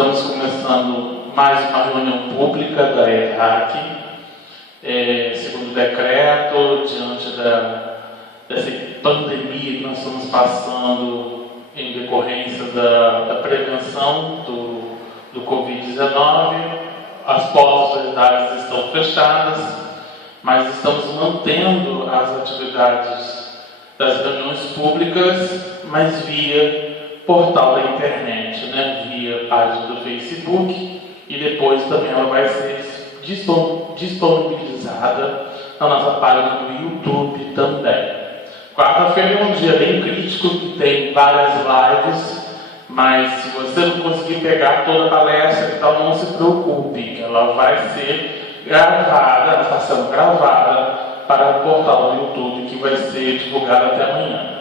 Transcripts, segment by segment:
Estamos começando mais uma reunião pública da ERAC, segundo o decreto, diante dessa pandemia que nós estamos passando em decorrência da prevenção do Covid-19. As portas estão fechadas, mas estamos mantendo as atividades das reuniões públicas, mas via portal da internet, via página do Facebook, e depois também ela vai ser disponibilizada na nossa página do YouTube também. Quarta-feira é um dia bem crítico, que tem várias lives, mas se você não conseguir pegar toda a palestra, então não se preocupe, ela vai ser gravada, ela está sendo gravada para o portal do YouTube, que vai ser divulgado até amanhã.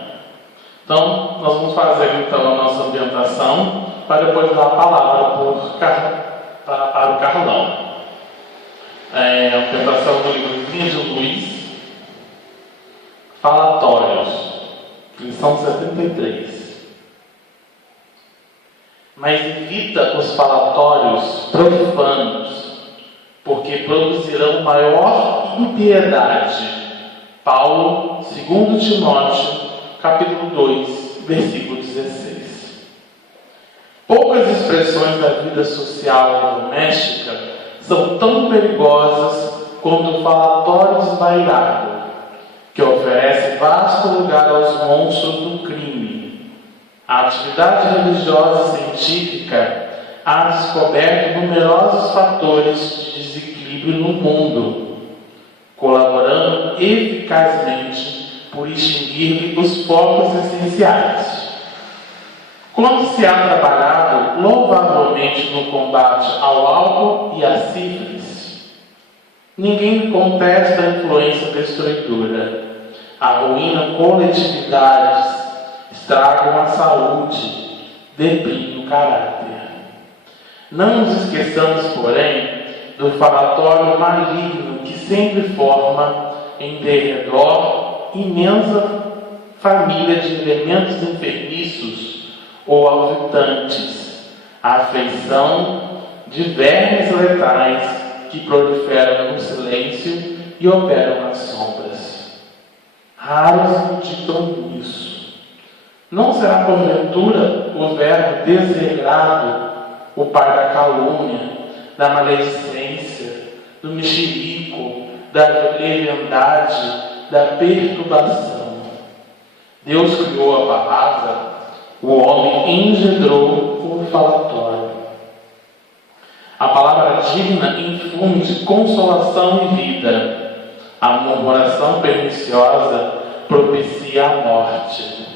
Então, nós vamos fazer então a nossa ambientação, para depois dar a palavra para o Carlão. A ambientação do livro Linha de Luz, Falatórios, lição 73. Mas evita os falatórios profanos, porque produzirão maior impiedade. Paulo, 2 Timóteo, capítulo 2, versículo 16. Poucas expressões da vida social e doméstica são tão perigosas quanto o falatório desvairado, que oferece vasto lugar aos monstros do crime. A atividade religiosa e científica ha descoberto numerosos fatores de desequilíbrio no mundo, colaborando eficazmente por extinguir os focos essenciais. Quando se ha trabalhado louvavelmente no combate ao álcool e à sífilis, ninguém contesta a influência destruidora. Arruína coletividades, estragam a saúde, deprimem o caráter. Não nos esqueçamos, porém, do falatório maligno que sempre forma em derredor imensa família de elementos enfermiços ou alvitantes, a afeição de vermes letais que proliferam no silêncio e operam nas sombras. Raros meditam nisso. Não será porventura o verbo desregrado o pai da calúnia, da maledicência, do mexerico, da leviandade, da perturbação? Deus criou a palavra, o homem engendrou o falatório. A palavra digna infunde consolação e vida. A murmuração perniciosa propicia a morte.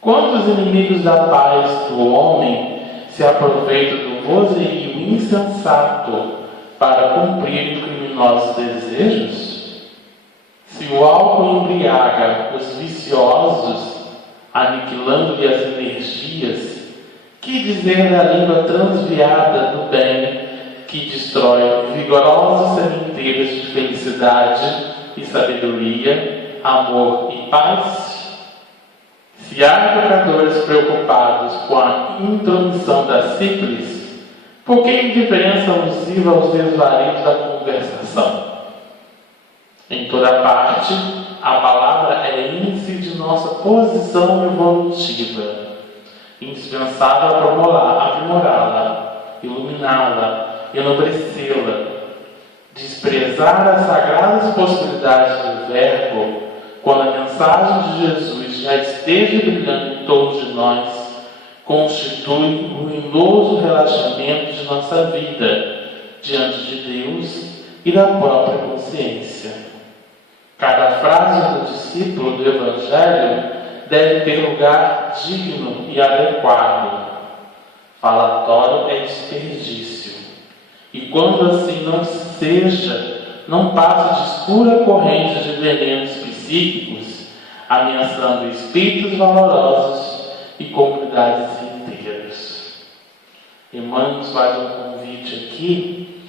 Quantos inimigos da paz do homem se aproveitam do vozerio insensato para cumprir criminosos desejos? Se o álcool embriaga os viciosos, aniquilando-lhe as energias, que dizer da língua transviada do bem, que destrói vigorosos sementeiros de felicidade e sabedoria, amor e paz? Se há educadores preocupados com a intromissão da sífilis, por que indiferença alusiva aos desvarios da conversação? Em toda parte, a palavra é índice de nossa posição evolutiva, indispensável aprimorá-la, iluminá-la, enobrecê-la. Desprezar as sagradas possibilidades do Verbo, quando a mensagem de Jesus já esteja brilhando em torno de nós, constitui um ruinoso relaxamento de nossa vida diante de Deus e da própria consciência. Cada frase do discípulo do Evangelho deve ter lugar digno e adequado. Falatório é desperdício. E quando assim não seja, não passe de escura corrente de venenos psíquicos, ameaçando espíritos valorosos e comunidades inteiras. Emmanuel nos faz um convite aqui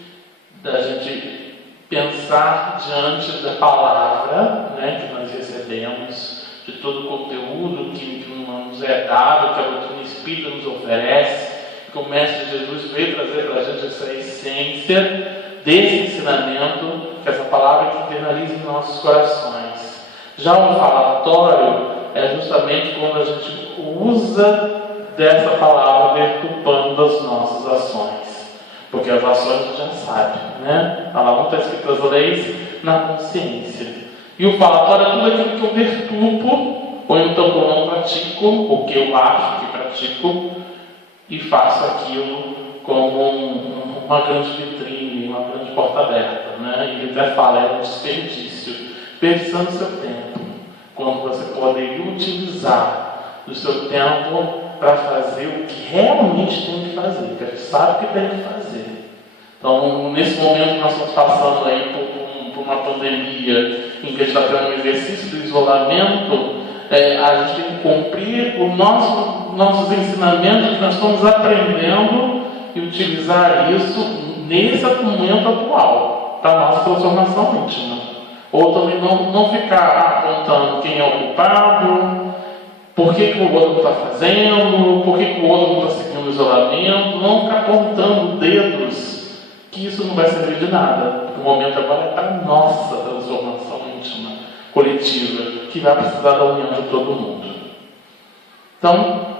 da gente pensar diante da palavra, que nós recebemos, de todo o conteúdo que nos é dado, que a doutrina espírita nos oferece, que o Mestre Jesus veio trazer para a gente essa essência desse ensinamento, que essa palavra que internaliza em nossos corações. Já o falatório é justamente quando a gente usa dessa palavra deturpando as nossas ações. Porque as ações a gente já sabe, né? A lá está escrito as leis na consciência. E o falatório é tudo aquilo que eu deturpo, ou então que eu não pratico, ou que eu acho que pratico, e faço aquilo como uma grande vitrine, uma grande porta aberta, né? E ele até fala, é um desperdício, desperdiçando seu tempo, quando você poderia utilizar o seu tempo para fazer o que realmente tem que fazer, que a gente sabe que tem que fazer. Então, nesse momento que nós estamos passando aí por uma pandemia, em que a gente está tendo um exercício do isolamento, a gente tem que cumprir os nossos ensinamentos que nós estamos aprendendo e utilizar isso nesse momento atual, para a nossa transformação íntima. Ou também não ficar apontando quem é o culpado, por que o outro não está fazendo, por que o outro não está seguindo o isolamento, não ficar apontando dedos, que isso não vai servir de nada. Porque o momento agora é para a nossa transformação íntima, coletiva, que vai precisar da união de todo mundo. Então,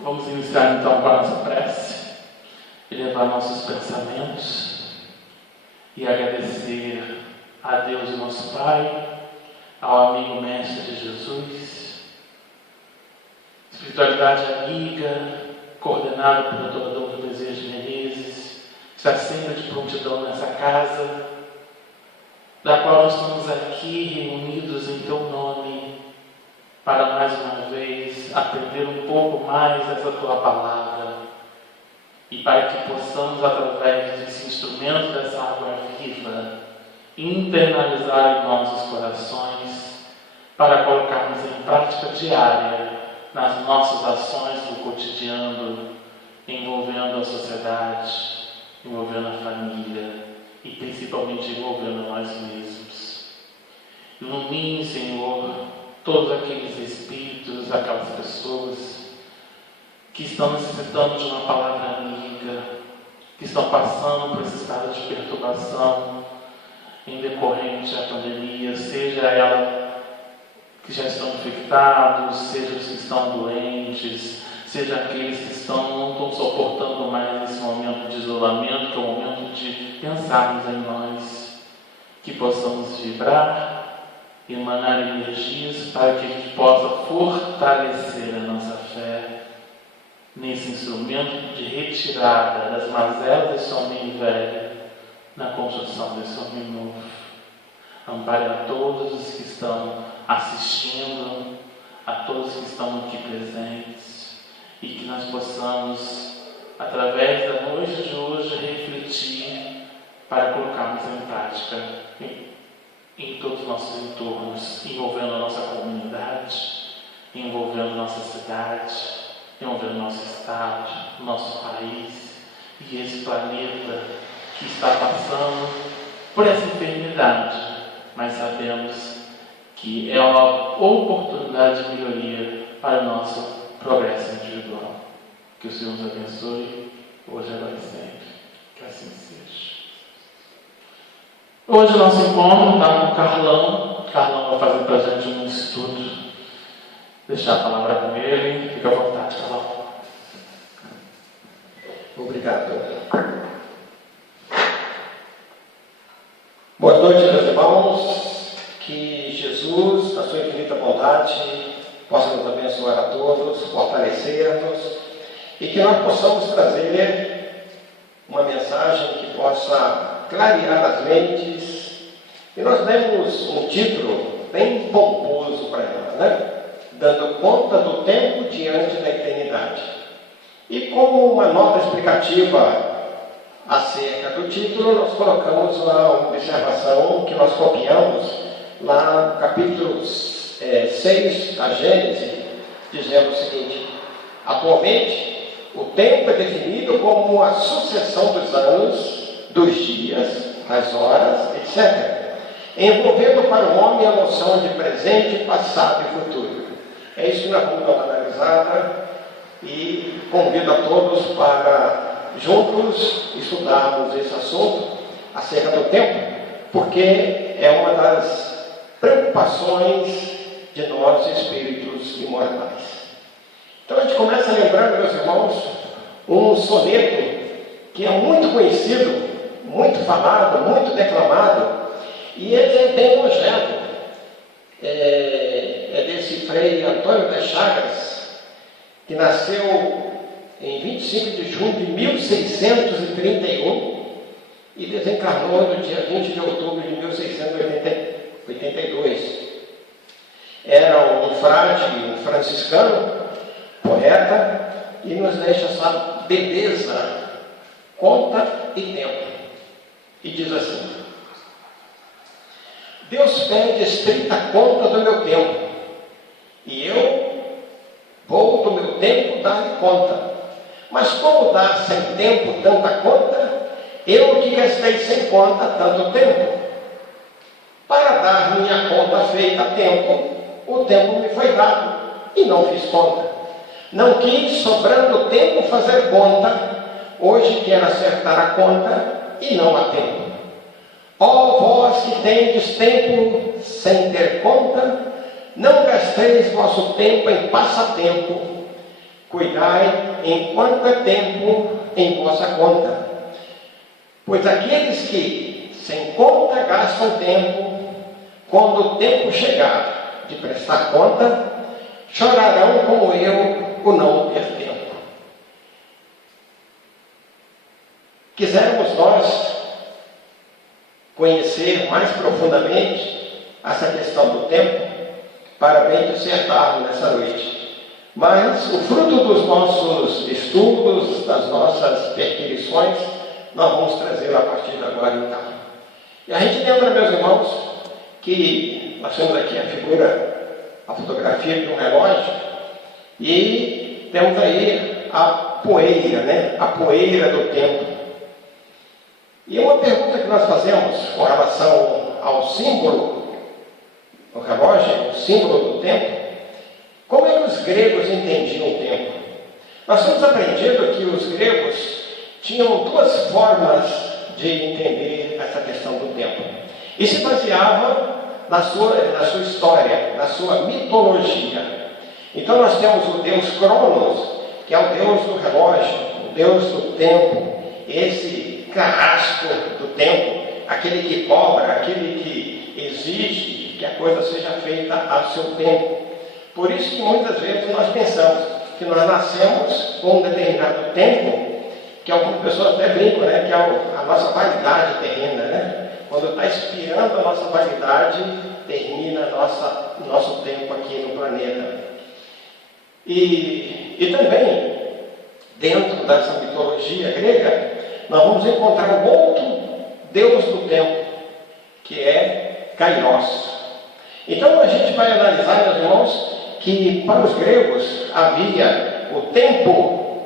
vamos iniciar então com a nossa prece, elevar nossos pensamentos e agradecer a Deus, nosso Pai, ao amigo Mestre de Jesus, espiritualidade amiga, coordenada pelo Dr. Adolfo Bezerra de Menezes, que está sempre de prontidão nessa casa, da qual nós estamos aqui reunidos em Teu nome, para mais uma vez aprender um pouco mais essa Tua palavra, e para que possamos, através desse instrumento dessa água viva, internalizar em nossos corações, para colocarmos em prática diária nas nossas ações do cotidiano, envolvendo a sociedade, envolvendo a família e principalmente envolvendo nós mesmos. Ilumine, Senhor, todos aqueles espíritos, aquelas pessoas que estão necessitando de uma palavra amiga, que estão passando por esse estado de perturbação em decorrente à pandemia, seja ela que já estão infectados, seja os que estão doentes, seja aqueles que não estão suportando mais esse momento de isolamento, que é o momento de pensarmos em nós, que possamos vibrar, emanar energias para que a gente possa fortalecer a nossa fé nesse instrumento de retirada das mazelas desse homem velho, na construção desse homem novo. Ampare a todos os que estão assistindo, a todos que estão aqui presentes, e que nós possamos, através da noite de hoje, refletir para colocarmos em prática em todos os nossos entornos, envolvendo a nossa comunidade, envolvendo nossa cidade, envolvendo nosso estado, nosso país e esse planeta que está passando por essa enfermidade, mas sabemos que é uma oportunidade de melhoria para o nosso progresso individual. Que o Senhor nos abençoe, hoje, agora e sempre. Que assim seja. Hoje o nosso encontro está com o Carlão. O Carlão vai fazer para a gente um estudo. Deixar a palavra com ele. Fica à vontade, Carlão. Obrigado. Boa noite, meus irmãos. Que Jesus, na sua infinita bondade, possa nos abençoar a todos, fortalecer-nos e que nós possamos trazer uma mensagem que possa clarear as mentes. E nós demos um título bem pomposo para ela, né? Dando conta do tempo diante da eternidade. E como uma nota explicativa acerca do título, nós colocamos uma observação que nós copiamos lá no capítulo 6 da Gênesis, dizendo o seguinte: atualmente, o tempo é definido como a sucessão dos anos, dos dias, das horas, etc., envolvendo para o homem a noção de presente, passado e futuro. É isso que nós vamos dar uma analisada e convido a todos para juntos estudarmos esse assunto acerca do tempo, porque é uma das preocupações de nós, espíritos imortais. Então a gente começa lembrando, meus irmãos, um soneto que é muito conhecido, muito falado, muito declamado, e ele é bem elogiado. É desse Frei Antônio das Chagas, que nasceu em 25 de junho de 1631 e desencarnou no dia 20 de outubro de 1682. Era um frade, um franciscano, poeta, e nos deixa essa beleza, conta e tempo. E diz assim: Deus pede estrita conta do meu tempo, e eu vou do meu tempo dar-lhe conta. Mas como dar sem tempo tanta conta, eu que gastei sem conta tanto tempo? Para dar minha conta feita a tempo, o tempo me foi dado, e não fiz conta. Não quis, sobrando tempo, fazer conta. Hoje quero acertar a conta, e não há tempo. Ó vós que tendes tempo sem ter conta, não gasteis vosso tempo em passatempo. Cuidai enquanto é tempo em vossa conta. Pois aqueles que sem conta gastam tempo, quando o tempo chegar de prestar conta, chorarão como eu o não ter tempo. Quisermos nós conhecer mais profundamente essa questão do tempo, para bem dissertarmos nessa noite. Mas o fruto dos nossos estudos, das nossas perquisições, nós vamos trazer a partir de agora então. E a gente lembra, meus irmãos, que nós temos aqui a fotografia de um relógio, e temos aí a poeira, né? A poeira do tempo. E uma pergunta que nós fazemos com relação ao símbolo do relógio, o símbolo do tempo: como é que os gregos entendiam o tempo? Nós temos aprendido que os gregos tinham duas formas de entender essa questão do tempo. E se baseava na sua história, na sua mitologia. Então nós temos o deus Cronos, que é o deus do relógio, o deus do tempo, esse carrasco do tempo, aquele que cobra, aquele que exige que a coisa seja feita a seu tempo. Por isso que muitas vezes nós pensamos que nós nascemos com um determinado tempo, que algumas pessoas até brincam, né, que é a nossa validade terrena, né? Quando está expirando a nossa validade, termina o nosso tempo aqui no planeta. E também, dentro dessa mitologia grega, nós vamos encontrar um outro deus do tempo, que é Kairos. Então a gente vai analisar, meus irmãos, que para os gregos havia o tempo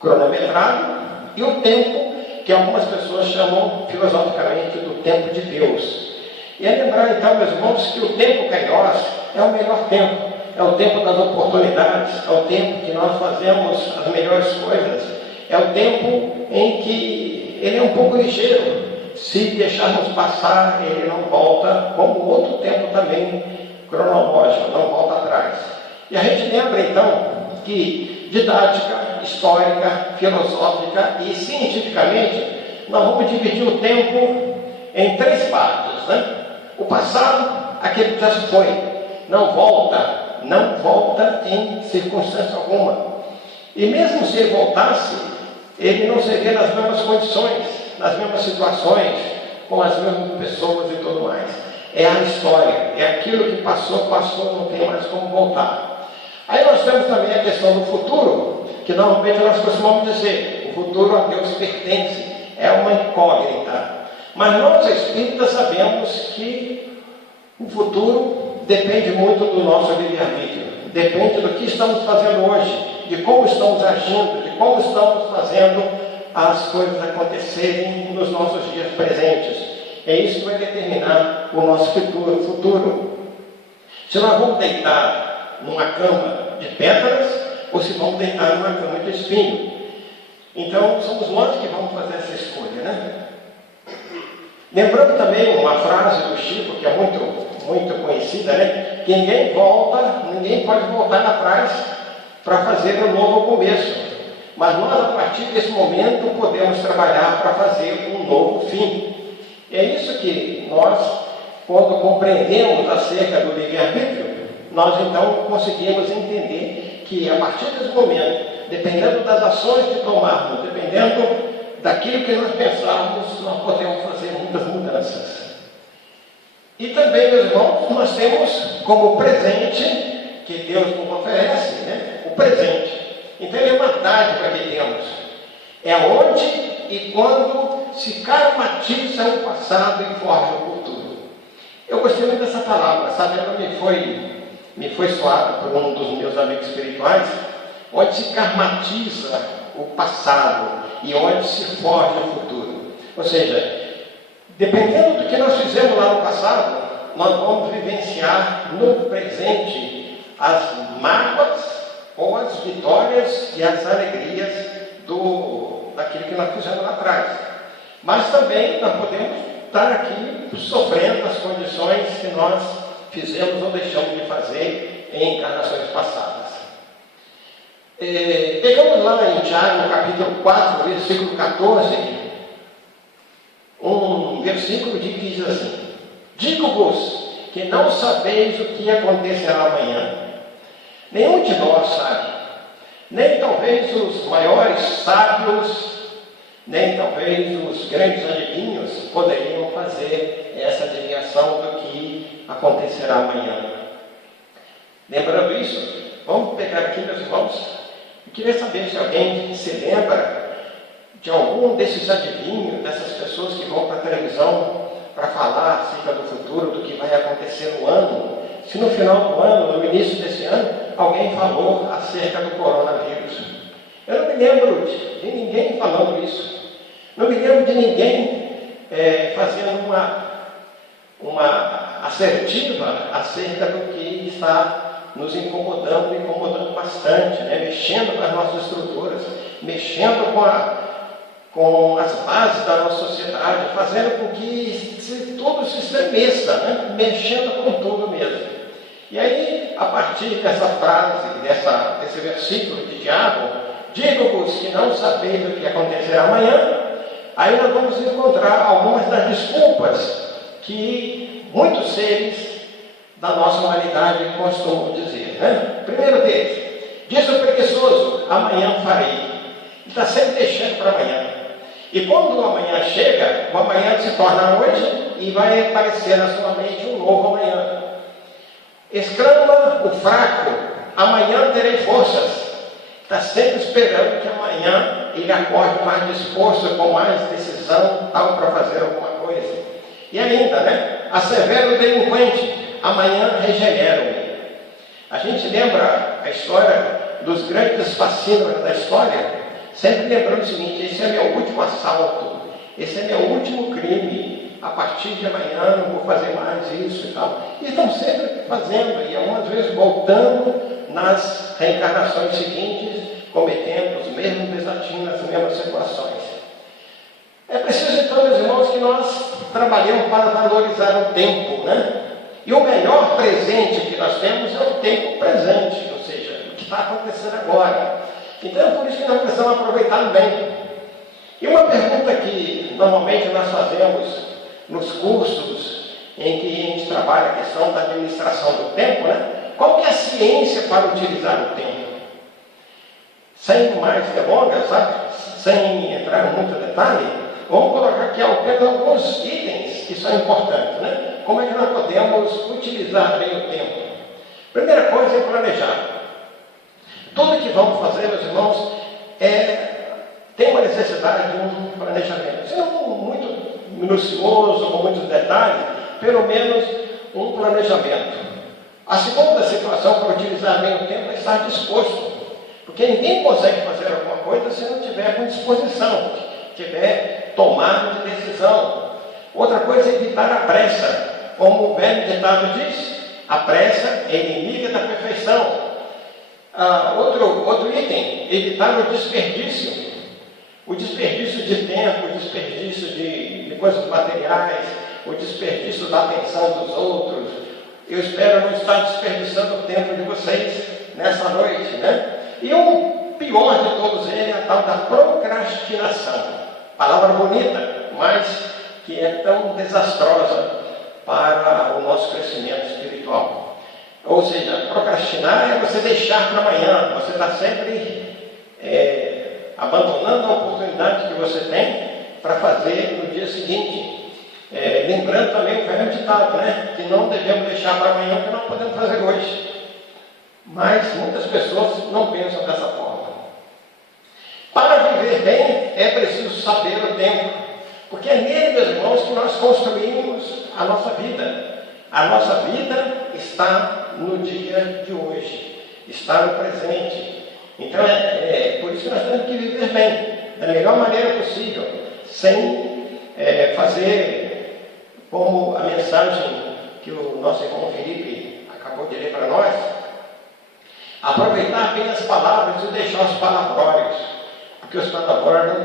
cronometrado e o tempo que algumas pessoas chamam filosoficamente do tempo de Deus. E é lembrar então, meus irmãos, que o tempo Kairos é o melhor tempo, é o tempo das oportunidades, é o tempo que nós fazemos as melhores coisas, é o tempo em que ele é um pouco ligeiro. Se deixarmos passar, ele não volta, como outro tempo também cronológico, não volta atrás. E a gente lembra então que didática, histórica, filosófica e cientificamente, nós vamos dividir o tempo em três partes, né? O passado, aquele que já se foi, não volta em circunstância alguma. E mesmo se ele voltasse, ele não seria nas mesmas condições, nas mesmas situações, com as mesmas pessoas e tudo mais. É a história, é aquilo que passou, não tem mais como voltar. Aí nós temos também a questão do futuro, que normalmente nós costumamos dizer, o futuro a Deus pertence, é uma incógnita. Mas nós espíritas sabemos que o futuro depende muito do nosso livre-arbítrio, depende do que estamos fazendo hoje, de como estamos agindo, de como estamos fazendo as coisas acontecerem nos nossos dias presentes. É isso que vai determinar o nosso futuro. Se nós vamos deitar numa cama de pedras, ou se vamos deitar numa cama de espinho. Então, somos nós que vamos fazer essa escolha, né? Lembrando também uma frase do Chico, que é muito conhecida, né? Que ninguém pode voltar atrás para fazer um novo começo. Mas nós, a partir desse momento, podemos trabalhar para fazer um novo fim. E é isso que nós, quando compreendemos acerca do livre-arbítrio, nós então conseguimos entender que a partir desse momento, dependendo das ações que tomarmos, dependendo daquilo que nós pensarmos, nós podemos fazer muitas mudanças. E também, meus irmãos, nós temos como presente que Deus nos oferece, né? O presente. Então é uma dádiva que temos. É onde e quando se caracteriza o passado e forja o futuro. Eu gostei muito dessa palavra, sabe? Ela me foi soada por um dos meus amigos espirituais, onde se caracteriza o passado e onde se forja o futuro. Ou seja, dependendo do que nós fizemos lá no passado, nós vamos vivenciar no presente as mágoas ou as vitórias e as alegrias daquilo que nós fizemos lá atrás. Mas também nós podemos estar aqui sofrendo as condições que nós fizemos ou deixamos de fazer em encarnações passadas. Pegamos lá em Tiago, no capítulo 4, versículo 14, um versículo que diz assim: digo-vos que não sabeis o que acontecerá amanhã. Nenhum de nós sabe, nem talvez os maiores sábios, nem talvez os grandes adivinhos poderiam fazer essa adivinhação do que acontecerá amanhã. Lembrando isso, vamos pegar aqui, meus irmãos. Eu queria saber se alguém se lembra de algum desses adivinhos, dessas pessoas que vão para a televisão para falar acerca do futuro, do que vai acontecer no ano. Se no final do ano, no início desse ano, alguém falou acerca do coronavírus. Eu não me lembro de ninguém falando isso. Não me lembro de ninguém fazendo uma assertiva acerca do que está nos incomodando bastante, né? Mexendo com as nossas estruturas, mexendo com as bases da nossa sociedade, fazendo com que tudo se estremeça, né? Mexendo com tudo mesmo. E aí, a partir dessa frase, desse versículo de Tiago, digo-vos que não sabeis o que acontecerá amanhã, aí nós vamos encontrar algumas das desculpas que muitos seres da nossa humanidade costumam dizer, né? Primeiro deles, diz o preguiçoso: amanhã farei. Está sempre deixando para amanhã. E quando o amanhã chega, o amanhã se torna hoje e vai aparecer na sua mente um novo amanhã. Exclama o fraco: amanhã terei forças. Está sempre esperando que amanhã ele acorde mais disposto, com mais decisão, tal, para fazer alguma coisa. E ainda, né? Assevera o delinquente: amanhã regenero-me. A gente lembra a história dos grandes fascínoras da história, sempre lembrando o seguinte: esse é meu último assalto, esse é meu último crime, a partir de amanhã não vou fazer mais isso e tal. E estão sempre fazendo, e algumas vezes voltando nas reencarnações seguintes, cometendo os mesmos desatinos, as mesmas situações. É preciso então, meus irmãos, que nós trabalhemos para valorizar o tempo, né? E o melhor presente que nós temos é o tempo presente, ou seja, o que está acontecendo agora. Então é por isso que nós precisamos aproveitar bem. E uma pergunta que normalmente nós fazemos nos cursos em que a gente trabalha a questão da administração do tempo, né? Qual que é a ciência para utilizar o tempo? Sem mais delongas, sabe? Sem entrar em muito detalhe, vamos colocar aqui apenas alguns itens que são importantes, né? Como é que nós podemos utilizar bem o tempo? Primeira coisa é planejar. Tudo que vamos fazer, meus irmãos, tem uma necessidade de um planejamento. Se não muito minucioso, com muitos detalhes, pelo menos um planejamento. A segunda situação para utilizar bem o tempo é estar disposto. Porque ninguém consegue fazer alguma coisa se não tiver com disposição, tiver tomada de decisão. Outra coisa é evitar a pressa. Como o velho ditado diz, a pressa é inimiga da perfeição. Outro item, evitar o desperdício. O desperdício de tempo, o desperdício de coisas materiais, o desperdício da atenção dos outros. Eu espero não estar desperdiçando o tempo de vocês nessa noite, né? E o pior de todos eles é a tal da procrastinação. Palavra bonita, mas que é tão desastrosa para o nosso crescimento espiritual. Ou seja, procrastinar é você deixar para amanhã, você está sempre abandonando a oportunidade que você tem para fazer no dia seguinte. Lembrando também o velho ditado, né? Que não devemos deixar para amanhã o que não podemos fazer hoje. Mas muitas pessoas não pensam dessa forma. Para viver bem, é preciso saber o tempo. Porque é nele, meus irmãos, que nós construímos a nossa vida. A nossa vida está no dia de hoje, está no presente. Então, por isso que nós temos que viver bem, da melhor maneira possível, sem fazer como a mensagem que o nosso irmão Felipe acabou de ler para nós, aproveitar bem as palavras e deixar os palavrões, porque os palavrões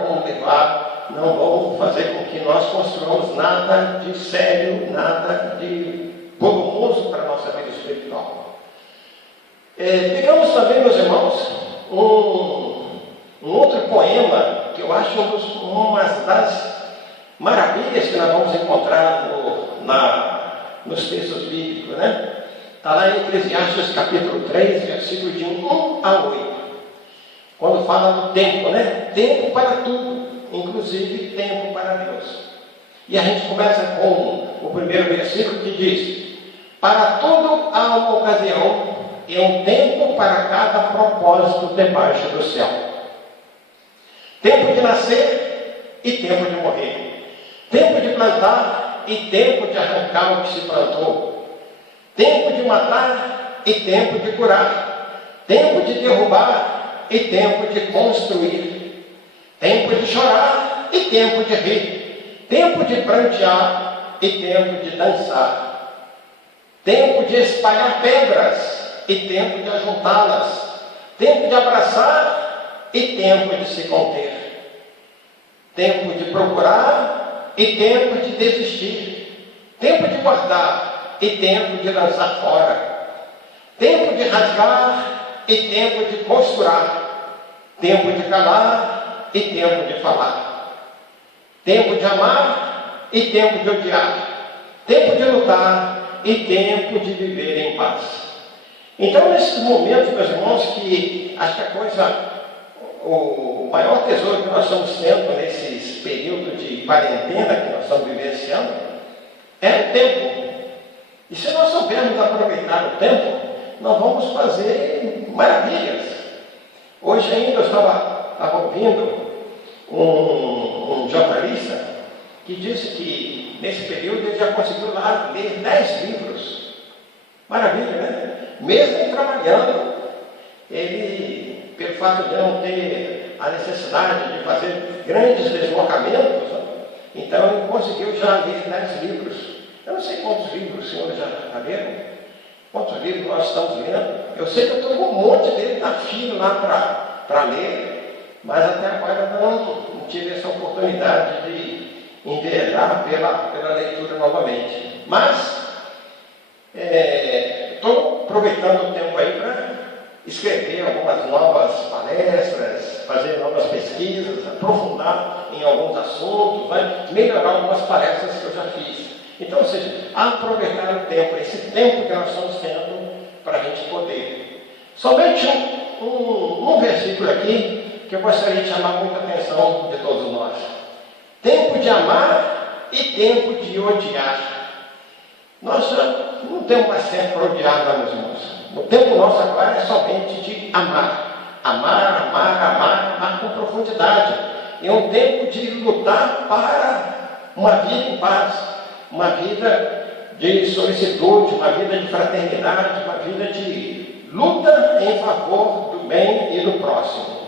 não vão fazer com que nós construamos nada de sério, nada de volumoso para a nossa vida espiritual. Pegamos também, meus irmãos, um outro poema que eu acho uma das maravilhas que nós vamos encontrar nos textos bíblicos, né? Está lá em Eclesiastes capítulo 3, versículo de 1 a 8. Quando fala do tempo, né? Tempo para tudo, inclusive tempo para Deus. E a gente começa com o primeiro versículo que diz: para tudo há uma ocasião e um tempo para cada propósito debaixo do céu. Tempo de nascer e tempo de morrer. Tempo de plantar e tempo de arrancar o que se plantou. Tempo de matar e tempo de curar. Tempo de derrubar e tempo de construir. Tempo de chorar e tempo de rir. Tempo de prantear e tempo de dançar. Tempo de espalhar pedras e tempo de ajuntá-las. Tempo de abraçar e tempo de se conter. Tempo de procurar e tempo de desistir. Tempo de guardar e tempo de lançar fora. Tempo de rasgar e tempo de costurar. Tempo de calar e tempo de falar. Tempo de amar e tempo de odiar. Tempo de lutar e tempo de viver em paz. Então, nesses momentos, meus irmãos, que acho que o maior tesouro que nós estamos tendo nesses períodos de quarentena que nós estamos vivenciando é o tempo. E se nós soubermos aproveitar o tempo, nós vamos fazer maravilhas. Hoje ainda eu estava ouvindo um jornalista que disse que nesse período ele já conseguiu lá ler 10 livros. Maravilha, né? Mesmo trabalhando, ele, pelo fato de não ter a necessidade de fazer grandes deslocamentos, então ele conseguiu já ler 10 livros. Eu não sei quantos livros os senhores já leram, quantos livros nós estamos lendo. Eu sei que eu estou com um monte dele na fila lá para ler, mas até agora não tive essa oportunidade de enveredar pela leitura novamente. Mas estou aproveitando o tempo aí para escrever algumas novas palestras, fazer novas pesquisas, aprofundar em alguns assuntos, melhorar algumas palestras que eu já fiz. Então, ou seja, aproveitar o tempo, esse tempo que nós estamos tendo para a gente poder. Somente um versículo aqui que eu gostaria de chamar muita atenção de todos nós. Tempo de amar e tempo de odiar. Nós já não temos mais tempo para odiar, não, meus irmãos. O tempo nosso agora é somente de amar. Amar com profundidade. É um tempo de lutar para uma vida em paz, uma vida de solicitude, uma vida de fraternidade, uma vida de luta em favor do bem e do próximo.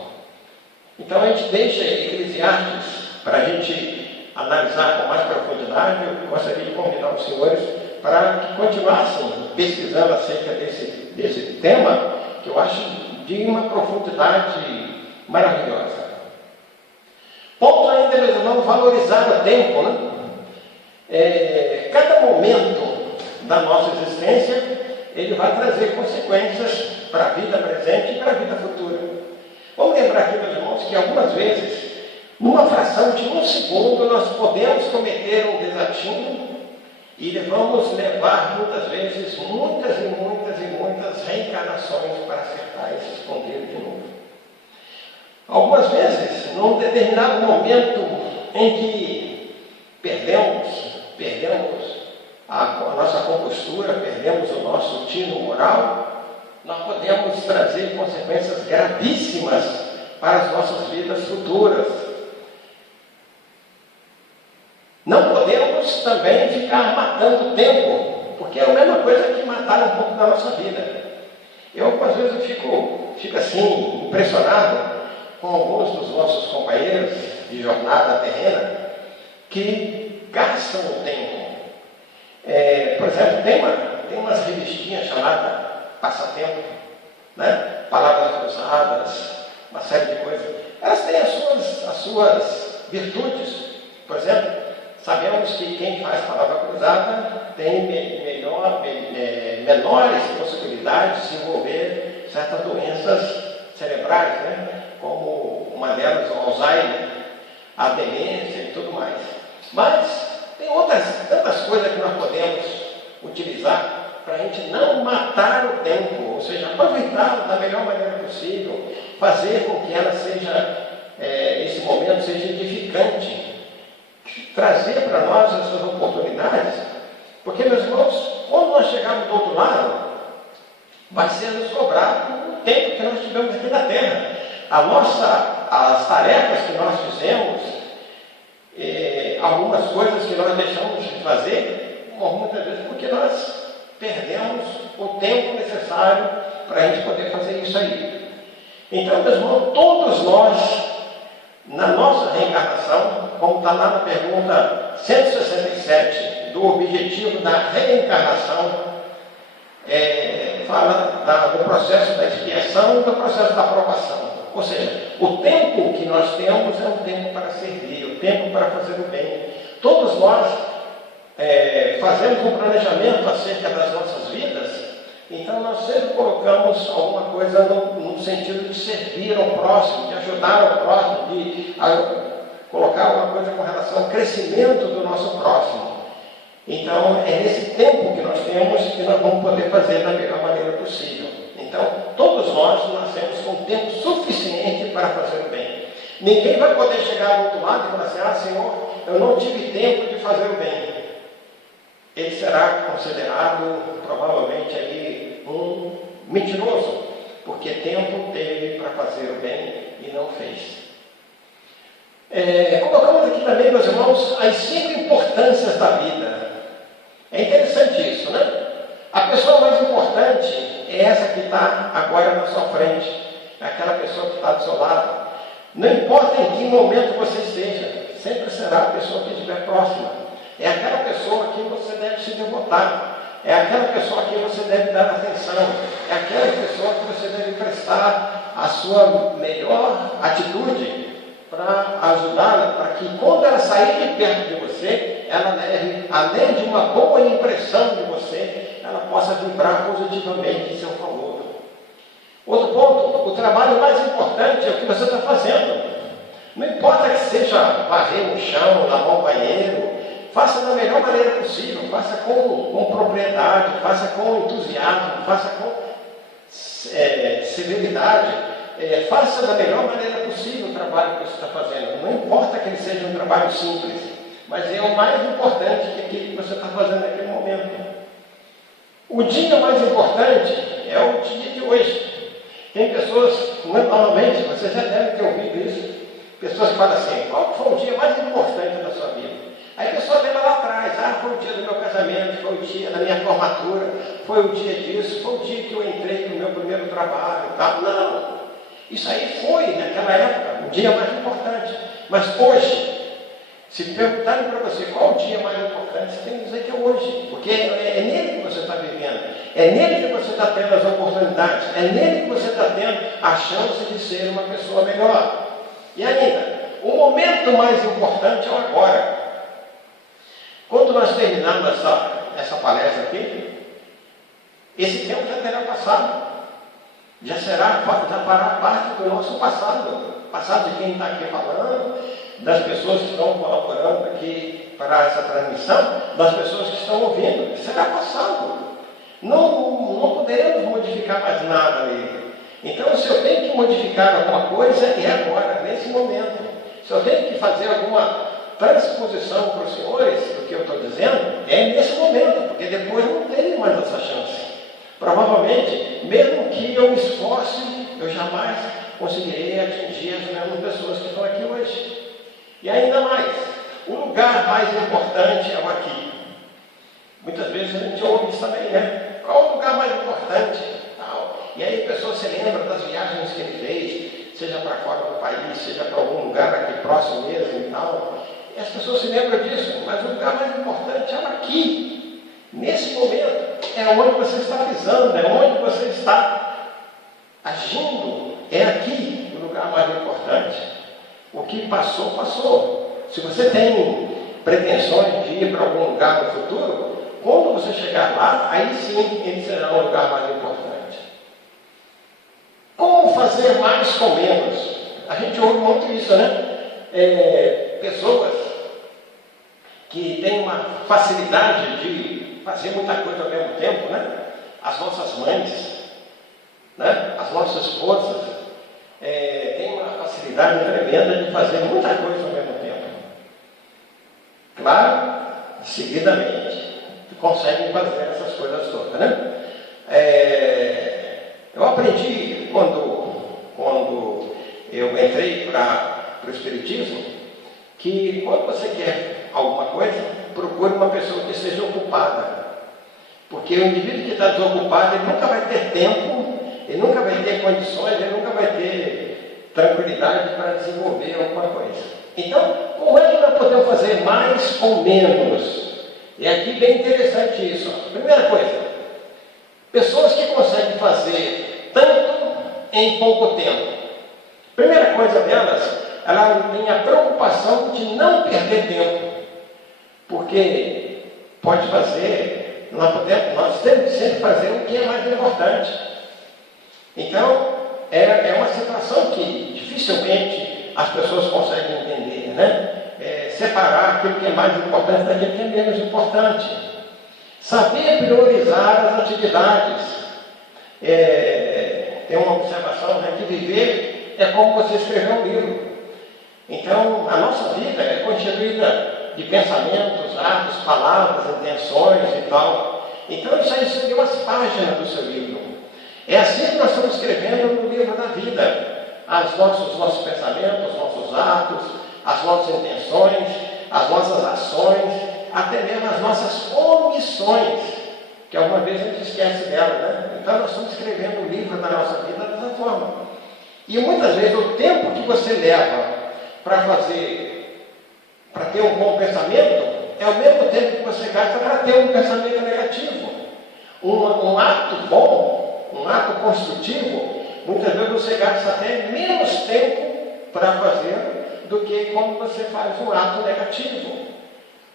Então a gente deixa Eclesiastes para a gente analisar com mais profundidade. Eu gostaria de convidar os senhores para que continuassem pesquisando acerca desse tema, que eu acho de uma profundidade maravilhosa. Ponto ainda, meus irmãos, valorizar o tempo, né? Cada momento da nossa existência, ele vai trazer consequências para a vida presente e para a vida futura. Vamos lembrar aqui, meus irmãos, que algumas vezes, numa fração de um segundo, nós podemos cometer um desatino e vamos levar, muitas vezes, muitas reencarnações para acertar esse ponteiro de novo. Algumas vezes, num determinado momento em que perdemos a nossa compostura, perdemos o nosso tino moral, nós podemos trazer consequências gravíssimas para as nossas vidas futuras. Não podemos também ficar matando o tempo, porque é a mesma coisa que matar um pouco da nossa vida. Eu, algumas vezes, eu fico assim, impressionado com alguns dos nossos companheiros de jornada terrena que gastam o tempo. Por exemplo, tem umas revistinhas chamadas Passatempo, né? Palavras cruzadas, uma série de coisas. Elas têm as suas virtudes. Por exemplo, sabemos que quem faz palavra cruzada tem menores possibilidades de desenvolver certas doenças cerebrais, né? Como uma delas, o Alzheimer, a demência e tudo mais. Mas tem tantas coisas que nós podemos utilizar para a gente não matar o tempo, ou seja, aproveitá-lo da melhor maneira possível, fazer com que esse momento seja edificante, trazer para nós essas oportunidades, porque, meus irmãos, quando nós chegarmos do outro lado, vai ser nos cobrado o tempo que nós tivemos aqui na Terra. As tarefas que nós fizemos, algumas coisas que nós deixamos de fazer, muitas vezes porque nós perdemos o tempo necessário para a gente poder fazer isso aí. Então, meus irmãos, todos nós, na nossa reencarnação, como está lá na pergunta 167, do objetivo da reencarnação, fala do processo da expiação e do processo da aprovação. Ou seja, o tempo que nós temos é um tempo para servir, o tempo para fazer o bem. Todos nós fazemos um planejamento acerca das nossas vidas, então nós sempre colocamos alguma coisa no sentido de servir ao próximo, de ajudar ao próximo, de colocar alguma coisa com relação ao crescimento do nosso próximo. Então, é nesse tempo que nós temos que nós vamos poder fazer da melhor maneira possível. Então, todos nós nascemos com tempo suficiente para fazer o bem. Ninguém vai poder chegar do outro lado e falar assim: Senhor, eu não tive tempo de fazer o bem. Ele será considerado, provavelmente, aí, um mentiroso, porque tempo teve para fazer o bem e não fez. Colocamos aqui também, meus irmãos, as 5 importâncias da vida. É interessante isso, né? A pessoa mais importante é essa que está agora na sua frente, é aquela pessoa que está do seu lado. Não importa em que momento você esteja, sempre será a pessoa que estiver próxima. É aquela pessoa a quem você deve se devotar, é aquela pessoa a quem você deve dar atenção, é aquela pessoa que você deve prestar a sua melhor atitude para ajudá-la, para que quando ela sair de perto de você, ela leve, além de uma boa impressão de você, ela possa vibrar positivamente em seu favor. Outro ponto, o trabalho mais importante é o que você está fazendo. Não importa que seja varrer o chão, lavar o banheiro, faça da melhor maneira possível, faça com propriedade, faça com entusiasmo, faça com severidade. Faça da melhor maneira possível o trabalho que você está fazendo. Não importa que ele seja um trabalho simples, mas é o mais importante que aquilo que você está fazendo naquele momento. O dia mais importante é o dia de hoje. Tem pessoas, normalmente, você já deve ter ouvido isso, pessoas que falam assim: qual foi o dia mais importante da sua vida? Aí a pessoa lembra lá atrás: foi o dia do meu casamento, foi o dia da minha formatura, foi o dia disso, foi o dia que eu entrei no meu primeiro trabalho. Não! Isso aí foi, naquela época, o dia mais importante. Mas hoje, Se perguntarem para você qual o dia mais importante, você tem que dizer que é hoje, porque é nele que você está vivendo, é nele que você está tendo as oportunidades, é nele que você está tendo a chance de ser uma pessoa melhor. E ainda, o momento mais importante é o agora. Quando nós terminarmos essa palestra aqui, esse tempo já terá passado, já fará parte do nosso passado de quem está aqui falando, das pessoas que estão colaborando aqui para essa transmissão, das pessoas que estão ouvindo, será passado. Não poderemos modificar mais nada nele. Então, se eu tenho que modificar alguma coisa, é agora, nesse momento. Se eu tenho que fazer alguma transposição para os senhores do que eu estou dizendo, é nesse momento, porque depois não tenho mais essa chance. Provavelmente, mesmo que eu me esforce, eu jamais conseguirei atingir as mesmas pessoas que estão aqui hoje. E ainda mais, o lugar mais importante é o aqui. Muitas vezes a gente ouve isso também, né? Qual é o lugar mais importante? Tal. E aí a pessoa se lembra das viagens que ele fez, seja para fora do país, seja para algum lugar aqui próximo mesmo e tal. E as pessoas se lembram disso, mas o lugar mais importante é o aqui. Nesse momento, é onde você está pisando, é onde você está agindo. É aqui o lugar mais importante. O que passou, passou. Se você tem pretensões de ir para algum lugar no futuro, quando você chegar lá, aí sim ele será um lugar mais importante. Como fazer mais com menos? A gente ouve muito isso, né? Pessoas que têm uma facilidade de fazer muita coisa ao mesmo tempo, né? As nossas mães, né? As nossas esposas, têm uma facilidade tremenda de fazer muita coisa ao mesmo tempo. Claro, seguidamente, conseguem fazer essas coisas todas, né? Eu aprendi quando eu entrei para o Espiritismo, que quando você quer alguma coisa, procure uma pessoa que seja ocupada. Porque o indivíduo que está desocupado, ele nunca vai ter tempo, ele nunca vai ter condições, ele nunca vai ter tranquilidade para desenvolver alguma coisa. Então, como é que nós podemos fazer mais ou menos? E aqui bem interessante isso. Primeira coisa, pessoas que conseguem fazer tanto em pouco tempo. Primeira coisa delas, ela tem a preocupação de não perder tempo. Porque pode fazer, nós temos que sempre fazer o que é mais importante. Então, é uma situação que dificilmente as pessoas conseguem entender, né? Separar aquilo que é mais importante daquilo que é menos importante. Saber priorizar as atividades. Tem uma observação, né, que viver é como você escrever um livro. Então, a nossa vida é constituída de pensamentos, atos, palavras, intenções e tal. Então, isso aí seriam as páginas do seu livro. É assim que nós estamos escrevendo no livro da vida. Os nossos pensamentos, os nossos atos, as nossas intenções, as nossas ações, até mesmo as nossas omissões, que alguma vez a gente esquece dela, né? Então nós estamos escrevendo o livro da nossa vida dessa forma. E muitas vezes o tempo que você leva para ter um bom pensamento, é o mesmo tempo que você gasta para ter um pensamento negativo. Um ato bom, um ato construtivo, muitas vezes você gasta até menos tempo para fazer do que quando você faz um ato negativo.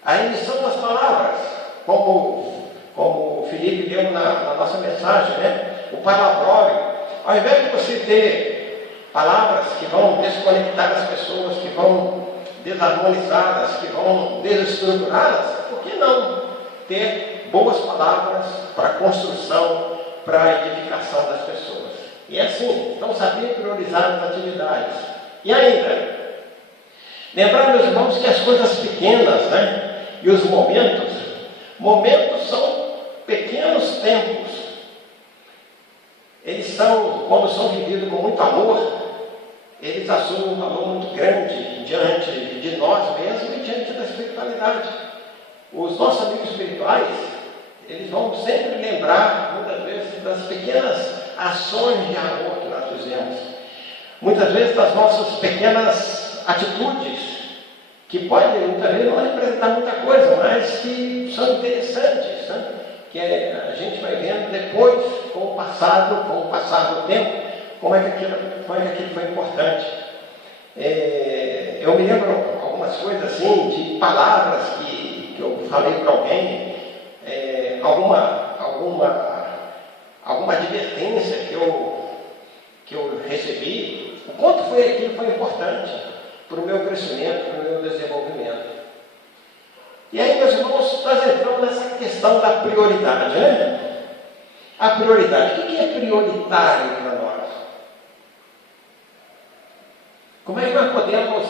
A emissão das palavras, como o Felipe deu na nossa mensagem, né? O palavrório. Ao invés de você ter palavras que vão desconectar as pessoas, que vão desarmonizá-las, que vão desestruturá-las, por que não ter boas palavras para a construção, para a edificação das pessoas? E assim, então saber priorizar as atividades. E ainda, lembrar, meus irmãos, que as coisas pequenas, né, e os momentos são pequenos tempos. Eles são, quando são vividos com muito amor, eles assumem um valor muito grande diante de nós mesmos e diante da espiritualidade. Os nossos amigos espirituais, eles vão sempre lembrar, muitas vezes, das pequenas ações de amor que nós fizemos. Muitas vezes das nossas pequenas atitudes que pode, muitas vezes, não representar muita coisa, mas que são interessantes, né? Que a gente vai vendo depois, com o passar do tempo, como é que aquilo foi importante. Eu me lembro algumas coisas assim, de palavras que eu falei para alguém, alguma advertência que eu recebi, o quanto aquilo foi importante para o meu crescimento, para o meu desenvolvimento. E aí, meus irmãos, nós entramos nessa questão da prioridade, né? A prioridade. O que é prioritário para nós? Como é que nós podemos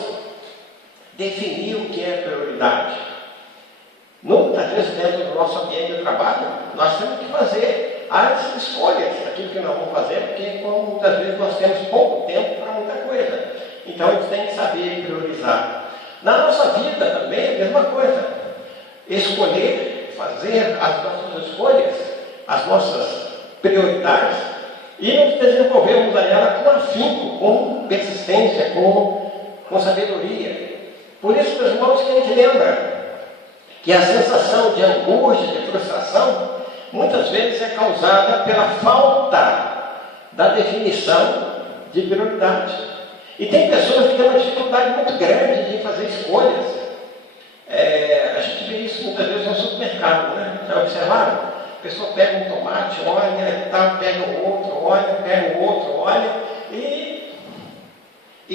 definir o que é prioridade? Muitas vezes, dentro do nosso ambiente de trabalho, nós temos que fazer as escolhas daquilo que nós vamos fazer, porque muitas vezes nós temos pouco tempo para muita coisa. Então, a gente tem que saber priorizar. Na nossa vida também é a mesma coisa. Escolher, fazer as nossas escolhas, as nossas prioridades e nos desenvolvermos a ela com afinco, com persistência, com sabedoria. Por isso, meus irmãos, que a gente lembra que a sensação de angústia, de frustração, muitas vezes é causada pela falta da definição de prioridade. E tem pessoas que têm uma dificuldade muito grande de fazer escolhas. A gente vê isso muitas vezes no supermercado, né? Já observaram? A pessoa pega um tomate, olha, pega o outro, olha, pega o outro, olha, e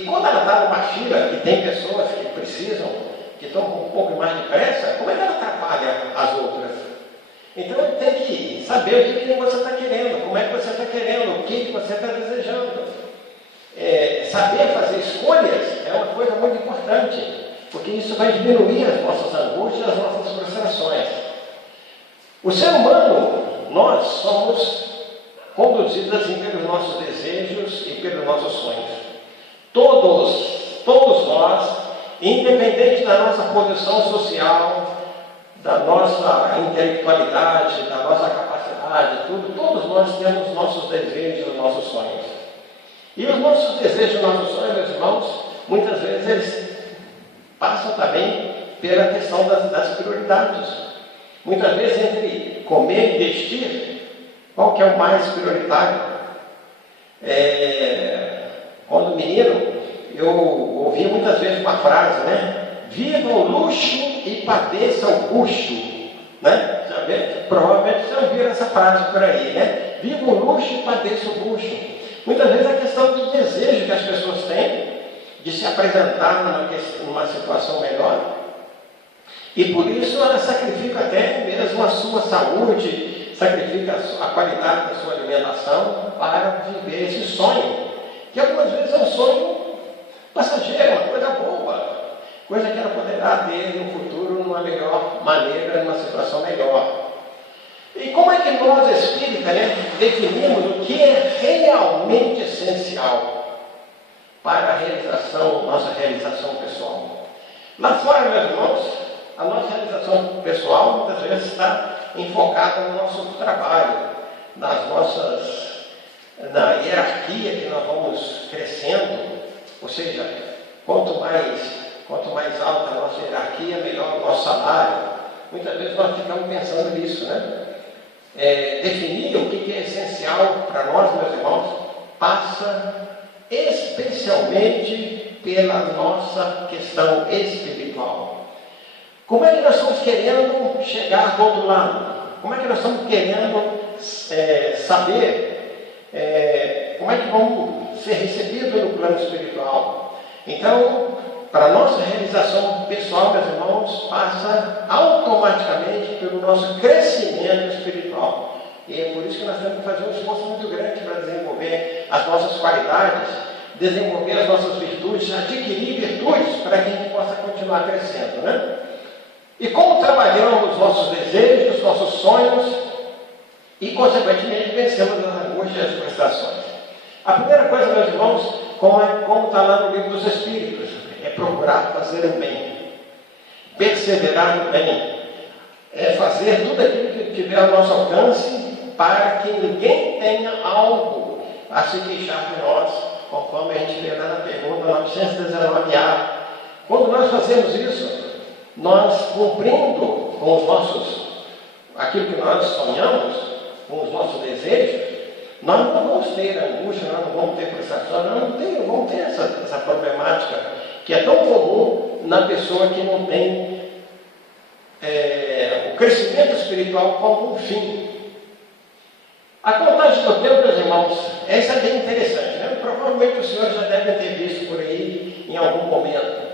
quando ela está numa fila, que tem pessoas que precisam, que estão com um pouco mais de pressa, como é que ela atrapalha as outras? Então tem que saber o que você está querendo, como é que você está querendo, o que você está desejando. Saber fazer escolhas é uma coisa muito importante, porque isso vai diminuir as nossas angústias, as nossas frustrações. O ser humano, nós somos conduzidos assim pelos nossos desejos e pelos nossos sonhos. Todos nós, independente da nossa posição social, da nossa intelectualidade, da nossa capacidade, todos nós temos nossos desejos, nossos sonhos. E os nossos desejos, nossos sonhos, meus irmãos, muitas vezes eles passam também pela questão das prioridades. Muitas vezes, entre comer e vestir, qual que é o mais prioritário? Quando menino, eu ouvia muitas vezes uma frase, né? Viva o luxo e padeça o bucho, né? Provavelmente você ouviu essa frase por aí, né? Viva o luxo e padeça o bucho. Muitas vezes a questão do desejo que as pessoas têm de se apresentar numa situação melhor, e por isso ela sacrifica até mesmo a sua saúde, sacrifica a qualidade da sua alimentação para viver esse sonho, que algumas vezes é um sonho passageiro, uma coisa boa, coisa que ela poderá ter no futuro numa melhor maneira, numa situação melhor. E como é que nós, espíritas, definimos o que é realmente essencial para nossa realização pessoal? Lá fora, meus irmãos, a nossa realização pessoal muitas vezes está enfocada no nosso trabalho, na hierarquia que nós vamos crescendo, ou seja, quanto mais alta a nossa hierarquia, melhor o nosso salário. Muitas vezes nós ficamos pensando nisso, né? Definir o que é essencial para nós, meus irmãos, passa especialmente pela nossa questão espiritual. Como é que nós estamos querendo chegar do outro lado? Como é que nós estamos querendo saber como é que vamos ser recebidos no plano espiritual? Então, para a nossa realização pessoal, meus irmãos, passa automaticamente pelo nosso crescimento espiritual. E é por isso que nós temos que fazer um esforço muito grande para desenvolver as nossas qualidades, desenvolver as nossas virtudes, adquirir virtudes para que a gente possa continuar crescendo, né? E como trabalhamos os nossos desejos, nossos sonhos e, consequentemente, vencemos as angústias e as frustrações. A primeira coisa, meus irmãos, como está lá no livro dos Espíritos, é procurar fazer o bem, perseverar no bem, é fazer tudo aquilo que tiver ao nosso alcance para que ninguém tenha algo a se queixar de nós, conforme a gente vê lá na pergunta 919A. Quando nós fazemos isso, nós cumprindo com os nossos, aquilo que nós sonhamos, com os nossos desejos, nós não vamos ter angústia, nós não vamos ter frustração, nós não vamos ter essa problemática que é tão comum na pessoa que não tem o crescimento espiritual como um fim. A contagem do tempo, meus irmãos, essa é bem interessante, né? Provavelmente os senhores já devem ter visto por aí em algum momento,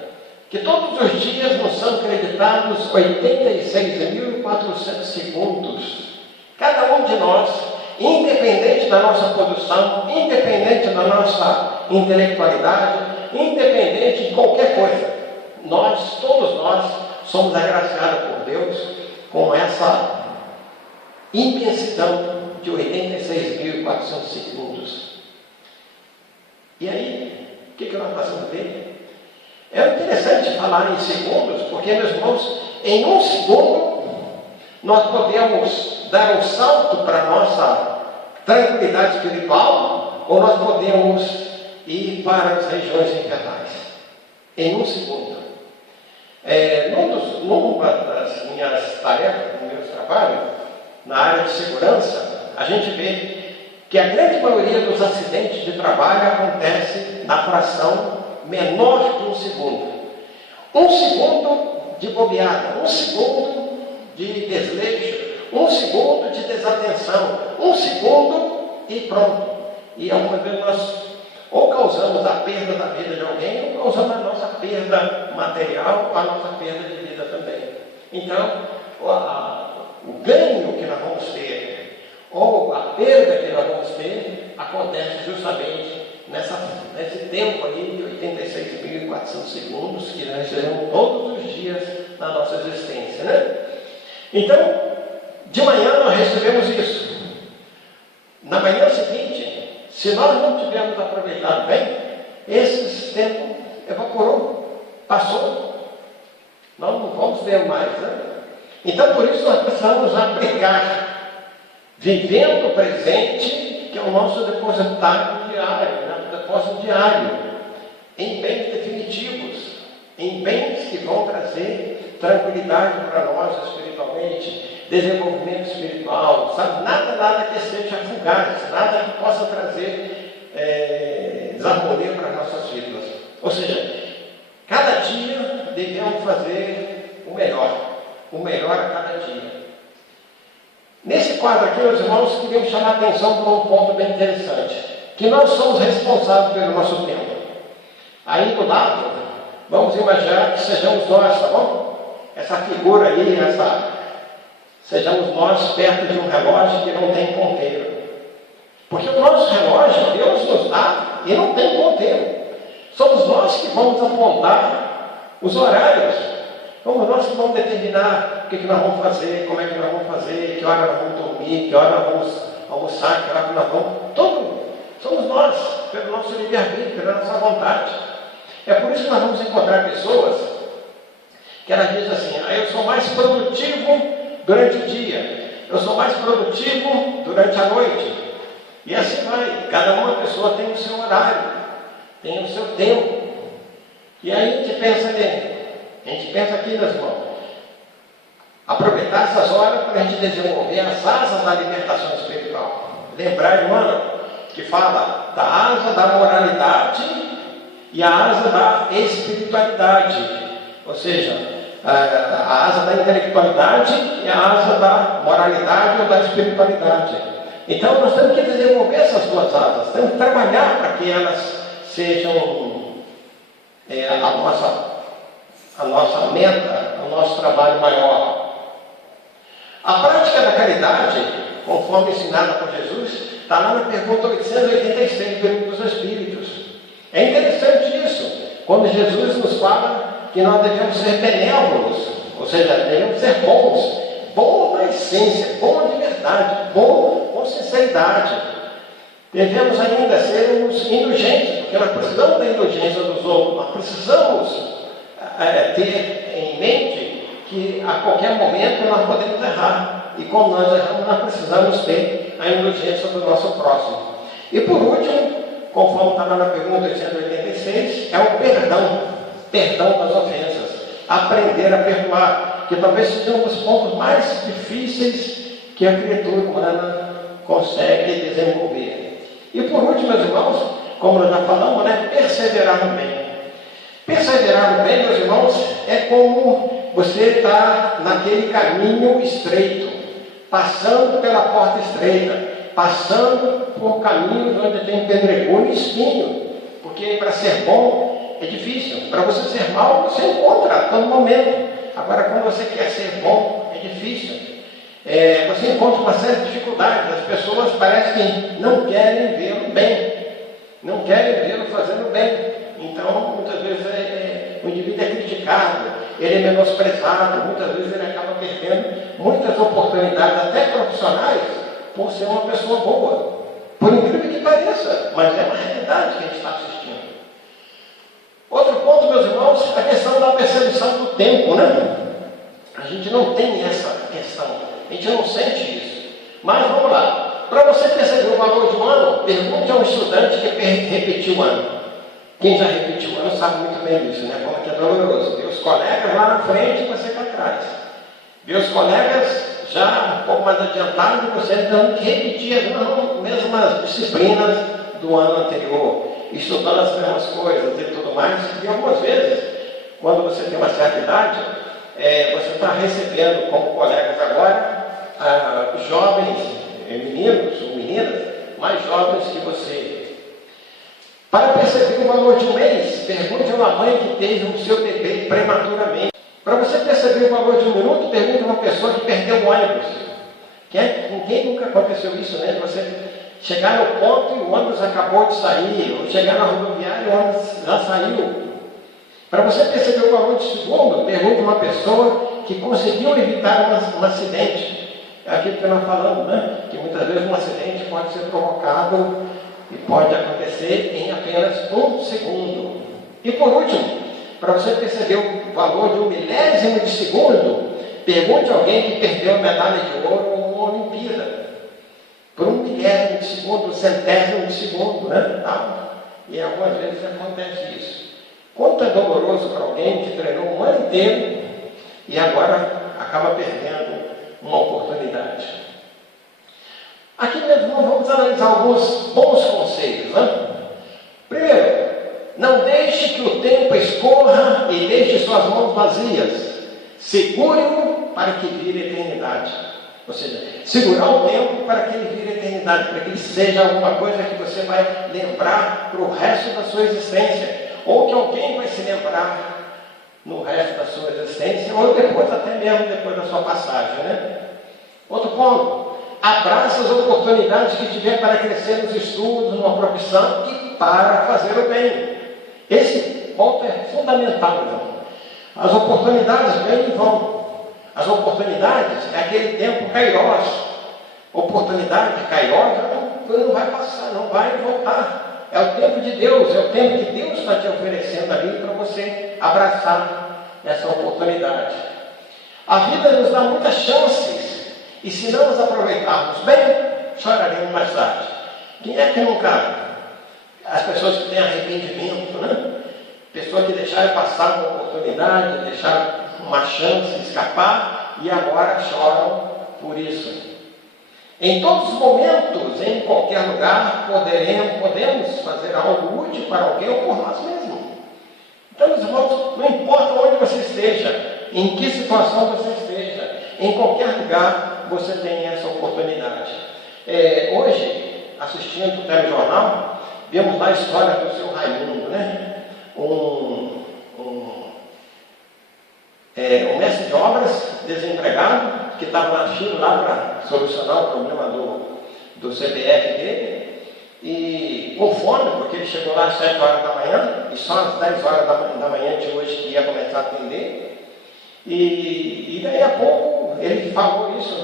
que todos os dias nos são creditados 86.400 segundos. Cada um de nós, independente da nossa produção, independente da nossa intelectualidade, independente de qualquer coisa, todos nós, somos agraciados por Deus com essa imensidão de 86.400 segundos. E aí, o que nós fazemos dele? É interessante falar em segundos, porque, meus irmãos, em um segundo, nós podemos dar um salto para a nossa tranquilidade espiritual, ou nós podemos ir para as regiões infernais. Em um segundo. Numa das minhas tarefas, no meu trabalho, na área de segurança, a gente vê que a grande maioria dos acidentes de trabalho acontece na fração menor de um segundo. Um segundo de bobeada, um segundo de desleixo, um segundo de desatenção, um segundo e pronto. E algumas vezes nós ou causamos a perda da vida de alguém, ou causamos a nossa perda material, ou a nossa perda de vida também. Então, o ganho que nós vamos ter, ou a perda que nós vamos ter, acontece justamente nesse tempo aí de 86.400 segundos que nós recebemos todos os dias na nossa existência, né? Então, de manhã nós recebemos isso. Na manhã seguinte, se nós não tivermos aproveitado bem, esse tempo evaporou, passou. Nós não vamos ver mais, né? Então, por isso nós precisamos aplicar, vivendo o presente, que é o nosso depositário diário, né? Depósito diário, em bens definitivos, em bens que vão trazer tranquilidade para nós espiritualmente, desenvolvimento espiritual, sabe? Nada que seja fugaz, nada que possa trazer desarmonia para as nossas vidas. Ou seja, cada dia devemos fazer o melhor a cada dia. Nesse quadro aqui, meus irmãos, queremos chamar a atenção para um ponto bem interessante, que nós somos responsáveis pelo nosso tempo. Aí do lado, vamos imaginar que sejamos nós, tá bom? Essa figura aí, sejamos nós perto de um relógio que não tem ponteiro. Porque o nosso relógio, Deus nos dá e não tem ponteiro. Somos nós que vamos apontar os horários. Somos nós que vamos determinar o que nós vamos fazer, como é que nós vamos fazer, que hora nós vamos dormir, que hora nós vamos almoçar, que hora nós vamos... Tudo. Somos nós, pelo nosso livre-arbítrio, pela nossa vontade. É por isso que nós vamos encontrar pessoas que elas dizem assim: eu sou mais produtivo durante o dia, eu sou mais produtivo durante a noite. E assim vai, cada uma pessoa tem o seu horário, tem o seu tempo. E aí a gente pensa aqui, meus irmãos, aproveitar essas horas para a gente desenvolver as asas da libertação espiritual. Lembrar, irmão, que fala da asa da moralidade e a asa da espiritualidade. Ou seja, a asa da intelectualidade e a asa da moralidade ou da espiritualidade. Então nós temos que desenvolver essas duas asas, temos que trabalhar para que elas sejam a nossa meta, o nosso trabalho maior. A prática da caridade, conforme ensinada por Jesus, está lá na pergunta 886, pergunta dos Espíritos. É interessante isso, quando Jesus nos fala que nós devemos ser benévolos, ou seja, devemos ser bons, bom na essência, bom de verdade, bom com sinceridade. Devemos ainda sermos indulgentes, porque nós precisamos da indulgência dos outros, nós precisamos ter em mente que a qualquer momento nós podemos errar, e quando nós erramos, nós precisamos ter a indulgência do nosso próximo. E por último, conforme está lá na pergunta 886, é o perdão. perdão das ofensas, aprender a perdoar, que talvez seja um dos pontos mais difíceis que a criatura humana consegue desenvolver. E por último, meus irmãos, como nós já falamos, perseverar no bem. Perseverar no bem, meus irmãos, é como você está naquele caminho estreito, passando pela porta estreita, passando por caminhos onde tem pedregulho e espinho, porque para ser bom é difícil, para você ser mal você encontra a todo momento. Agora, quando você quer ser bom, é difícil. Você encontra uma série de dificuldades. As pessoas parecem que não querem vê-lo bem, não querem vê-lo fazendo bem. Então, muitas vezes o indivíduo é criticado, ele é menosprezado, muitas vezes ele acaba perdendo muitas oportunidades, até profissionais, por ser uma pessoa boa. Por incrível que pareça, mas é uma realidade que a gente está assistindo. Outro ponto, meus irmãos, a questão da percepção do tempo, A gente não tem essa questão, a gente não sente isso. Mas vamos lá, para você perceber o valor de um ano, pergunte a um estudante que repetiu o ano. Quem já repetiu o ano sabe muito bem disso, Como que é doloroso. Ver os colegas lá na frente e você para trás. Ver os colegas já um pouco mais adiantados e você tendo que repetir as mesmas disciplinas do ano anterior, estudando as mesmas coisas e tudo mais. E algumas vezes, quando você tem uma certa idade, você está recebendo como colegas agora jovens meninos ou meninas mais jovens que você. Para perceber o valor de um mês, pergunte a uma mãe que teve o seu bebê prematuramente. Para você perceber o valor de um minuto, pergunte a uma pessoa que perdeu o ônibus. Ninguém nunca aconteceu isso, Você chegar no ponto e o ônibus acabou de sair, ou chegar na rodoviária e o ônibus já saiu. Para você perceber o valor de segundo, pergunte a uma pessoa que conseguiu evitar um acidente. É aquilo que nós falamos, Que muitas vezes um acidente pode ser provocado e pode acontecer em apenas um segundo. E por último, para você perceber o valor de um milésimo de segundo, pergunte a alguém que perdeu a medalha de ouro em uma Olimpíada. Por um milésimo de segundo, um centésimo de segundo, E algumas vezes acontece isso. Quanto é doloroso para alguém que treinou um ano inteiro e agora acaba perdendo uma oportunidade. Aqui mesmo vamos analisar alguns bons conselhos. Primeiro, não deixe que o tempo escorra e deixe suas mãos vazias. Segure-o para que vire a eternidade. Ou seja, segurar o tempo para que ele vire a eternidade, para que ele seja alguma coisa que você vai lembrar para o resto da sua existência, ou que alguém vai se lembrar no resto da sua existência, ou depois, até mesmo depois da sua passagem. Outro ponto. Abraça as oportunidades que tiver para crescer nos estudos, numa profissão e para fazer o bem. Esse ponto é fundamental, irmão. As oportunidades vêm e vão. As oportunidades é aquele tempo kairós. Oportunidade de kairós não vai passar, não vai voltar. É o tempo de Deus, é o tempo que Deus está te oferecendo ali para você abraçar essa oportunidade. A vida nos dá muitas chances. E se não nos aproveitarmos bem, choraremos mais tarde. Quem é que nunca? As pessoas que têm arrependimento, Pessoas que deixaram passar uma oportunidade, deixaram uma chance de escapar e agora choram por isso. Em todos os momentos, em qualquer lugar, podemos fazer algo útil para alguém ou por nós mesmos. Então, meus irmãos, não importa onde você esteja, em que situação você esteja, em qualquer lugar você tem essa oportunidade. Hoje, assistindo o telejornal, vemos lá a história do seu Raimundo, um mestre de obras desempregado, que estava na fila lá para solucionar o problema do CPF dele, e com fome, porque ele chegou lá às 7 horas da manhã, e só às 10 horas da manhã de hoje que ia começar a atender. E daí a pouco, ele falou isso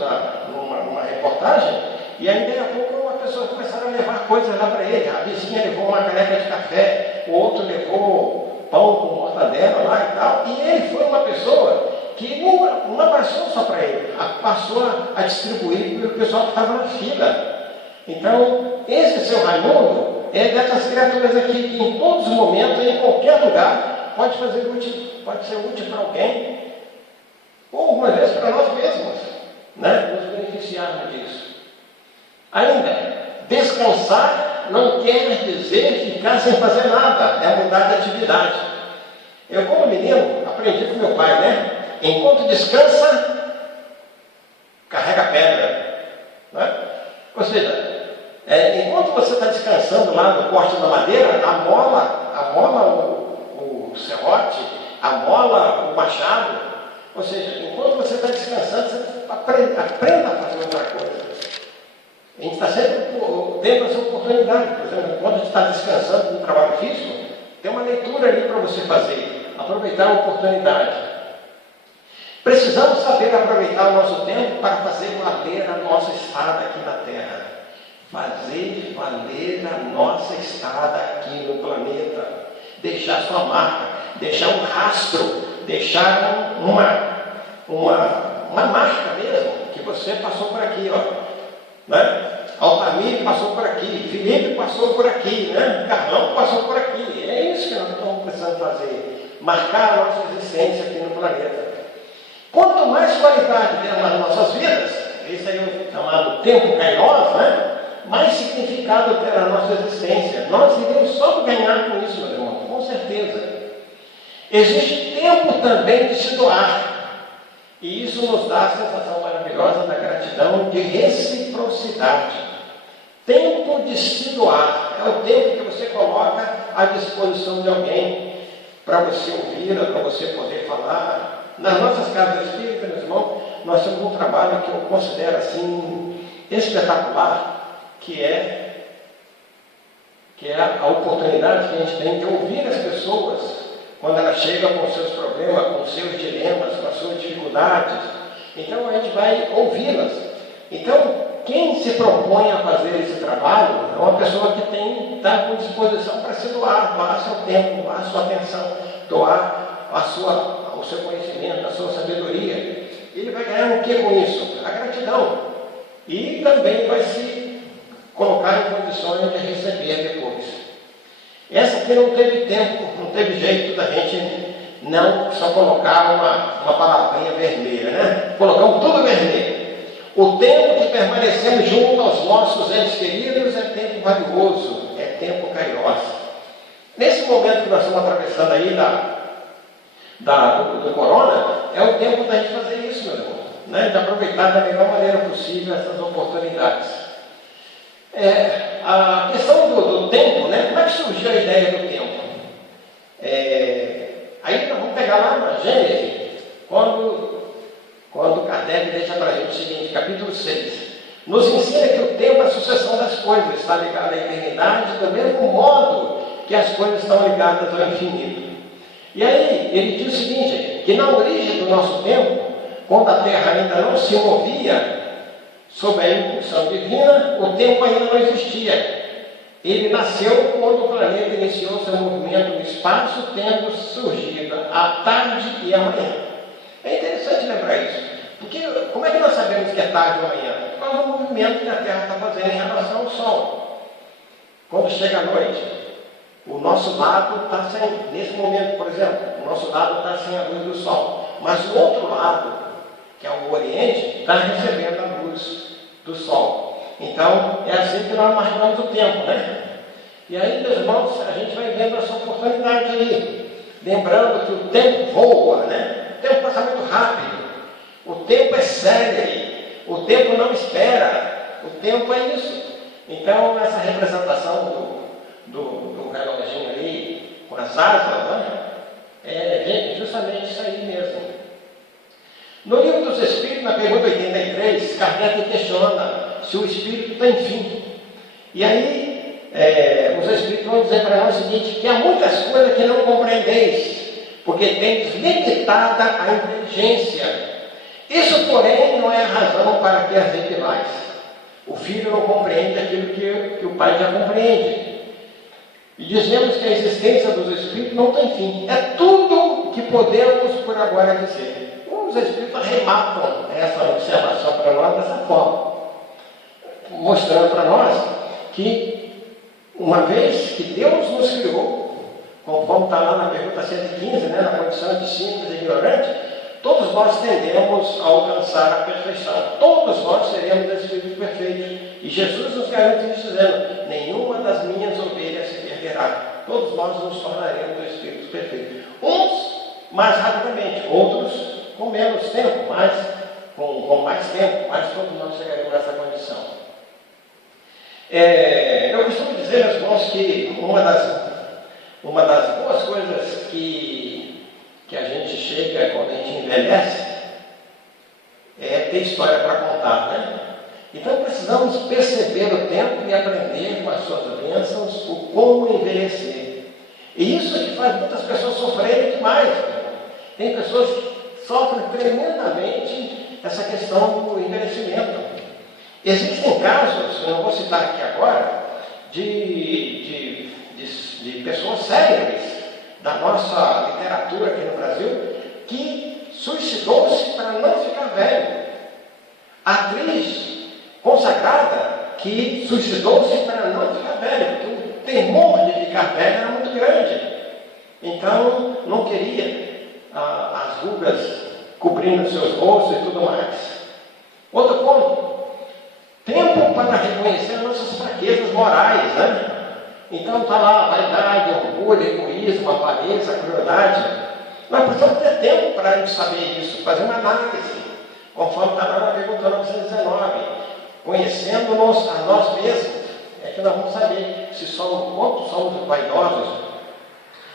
numa reportagem, e aí daí a pouco uma pessoa começaram a levar coisas lá para ele. A vizinha levou uma caneca de café, o outro levou pão com mortadela lá e tal, e ele foi uma pessoa que não abraçou só para ele, passou a distribuir para o pessoal que estava na fila. Então, esse seu Raimundo é dessas criaturas aqui que em todos os momentos, em qualquer lugar, pode ser útil para alguém, ou algumas vezes para nós mesmos, né? Nos beneficiarmos disso. Ainda, descansar não quer dizer ficar sem fazer nada, é mudar de atividade. Eu, como menino, aprendi com meu pai, né? Enquanto descansa, carrega pedra, né? Ou seja, enquanto você está descansando lá no corte da madeira, amola o serrote, amola o machado. Ou seja, enquanto você está descansando, você aprenda a fazer outra coisa. A gente está sempre tendo essa oportunidade. Por exemplo, enquanto a gente está descansando no trabalho físico, tem uma leitura ali para você fazer. Aproveitar a oportunidade. Precisamos saber aproveitar o nosso tempo para fazer valer a nossa estada aqui na Terra. Fazer valer a nossa estada aqui no planeta. Deixar sua marca, deixar um rastro, deixar uma marca mesmo, que você passou por aqui, ó. Né? Altamir passou por aqui, Felipe passou por aqui, né? Carlão passou por aqui. É isso que nós estamos precisando fazer. Marcar a nossa existência aqui no planeta. Quanto mais qualidade temos nas nossas vidas, esse aí é o chamado tempo kairos, né? Mais significado terá a nossa existência. Nós iremos só ganhar com isso, meu irmão, com certeza. Existe tempo também de se doar. E isso nos dá a sensação maravilhosa da gratidão, de reciprocidade. Tempo de se doar. É o tempo que você coloca à disposição de alguém, para você ouvir, para você poder falar. Nas nossas casas espíritas, meu irmão, nós temos um trabalho que eu considero assim espetacular, que é a oportunidade que a gente tem de ouvir as pessoas quando elas chegam com seus problemas, com seus dilemas, com as suas dificuldades. Então a gente vai ouvi-las. Então, quem se propõe a fazer esse trabalho é uma pessoa que está com disposição para se doar seu tempo, doar sua atenção, doar o seu conhecimento, a sua sabedoria. Ele vai ganhar o que com isso? A gratidão. E também vai se colocar em condições de receber depois. Essa aqui não teve tempo, não teve jeito da gente não só colocar uma palavrinha vermelha, né? Colocamos tudo vermelho. O tempo que permanecemos junto aos nossos entes queridos é tempo valioso, é tempo kairos. Nesse momento que nós estamos atravessando aí do corona, é o tempo da gente fazer isso, meu irmão, né? De aproveitar da melhor maneira possível essas oportunidades. A questão do tempo, né? Como é que surgiu a ideia do tempo? Aí nós vamos pegar lá na Gênesis, quando Kardec deixa para a gente o seguinte, capítulo 6. Nos ensina que o tempo é a sucessão das coisas, está ligado à eternidade, do mesmo modo que as coisas estão ligadas ao infinito. E aí, ele diz o seguinte, que na origem do nosso tempo, quando a Terra ainda não se movia sob a impulsão divina, o tempo ainda não existia. Ele nasceu quando o planeta iniciou seu movimento no espaço, tendo surgido a tarde e a manhã. É interessante lembrar isso, porque como é que nós sabemos que é tarde ou manhã? Por causa do movimento que a Terra está fazendo em relação ao Sol. Quando chega a noite, o nosso lado está sem, nesse momento, por exemplo, o nosso lado está sem a luz do Sol, mas o outro lado, que é o Oriente, está recebendo a luz do Sol. Então, é assim que nós marcamos o tempo, né? E aí, meus irmãos, a gente vai vendo essa oportunidade aí, lembrando que o tempo voa, né? O tempo passa muito rápido, o tempo é célere, o tempo não espera, o tempo é isso. Então, essa representação do reloginho ali, com as asas, né? É justamente isso aí mesmo. No livro dos Espíritos, na pergunta 83, Kardec questiona se o Espírito tem fim. E aí, os Espíritos vão dizer para nós o seguinte, que há muitas coisas que não compreendeis, porque tendes limitada a inteligência. Isso, porém, não é a razão para que as repelais. O filho não compreende aquilo que o pai já compreende. E dizemos que a existência dos Espíritos não tem fim. É tudo que podemos por agora dizer. Os Espíritos arrematam essa observação para nós dessa forma, mostrando para nós que, uma vez que Deus nos criou, conforme está lá na pergunta 115, né, na condição de simples e ignorante, todos nós tendemos a alcançar a perfeição. Todos nós seremos espíritos perfeitos. E Jesus nos garante isso dizendo: nenhuma das minhas ovelhas se perderá. Todos nós nos tornaremos espíritos perfeitos. Uns mais rapidamente, outros com menos tempo, mas com mais tempo, mas todos nós chegaremos nessa condição. Eu costumo dizer, meus irmãos, que uma das boas coisas que a gente chega quando a gente envelhece é ter história para contar, né? Então precisamos perceber o tempo e aprender com as suas bênçãos o como envelhecer. E isso é que faz muitas pessoas sofrerem demais. Tem pessoas que sofrem tremendamente essa questão do envelhecimento. Existem casos, eu não vou citar aqui agora, de pessoas célebres da nossa literatura aqui no Brasil, que suicidou-se para não ficar velho. A atriz consagrada que suicidou-se para não ficar velho, porque o temor de ficar velho era muito grande. Então, não queria as rugas cobrindo seus rostos e tudo mais. Outro ponto: tempo para reconhecer nossas fraquezas morais, né? Então está lá a vaidade, orgulho, egoísmo, avareza, crueldade. Nós precisamos ter tempo para a gente saber isso, fazer uma análise, conforme está lá na pergunta 919. Conhecendo-nos a nós mesmos, é que nós vamos saber quanto somos vaidosos,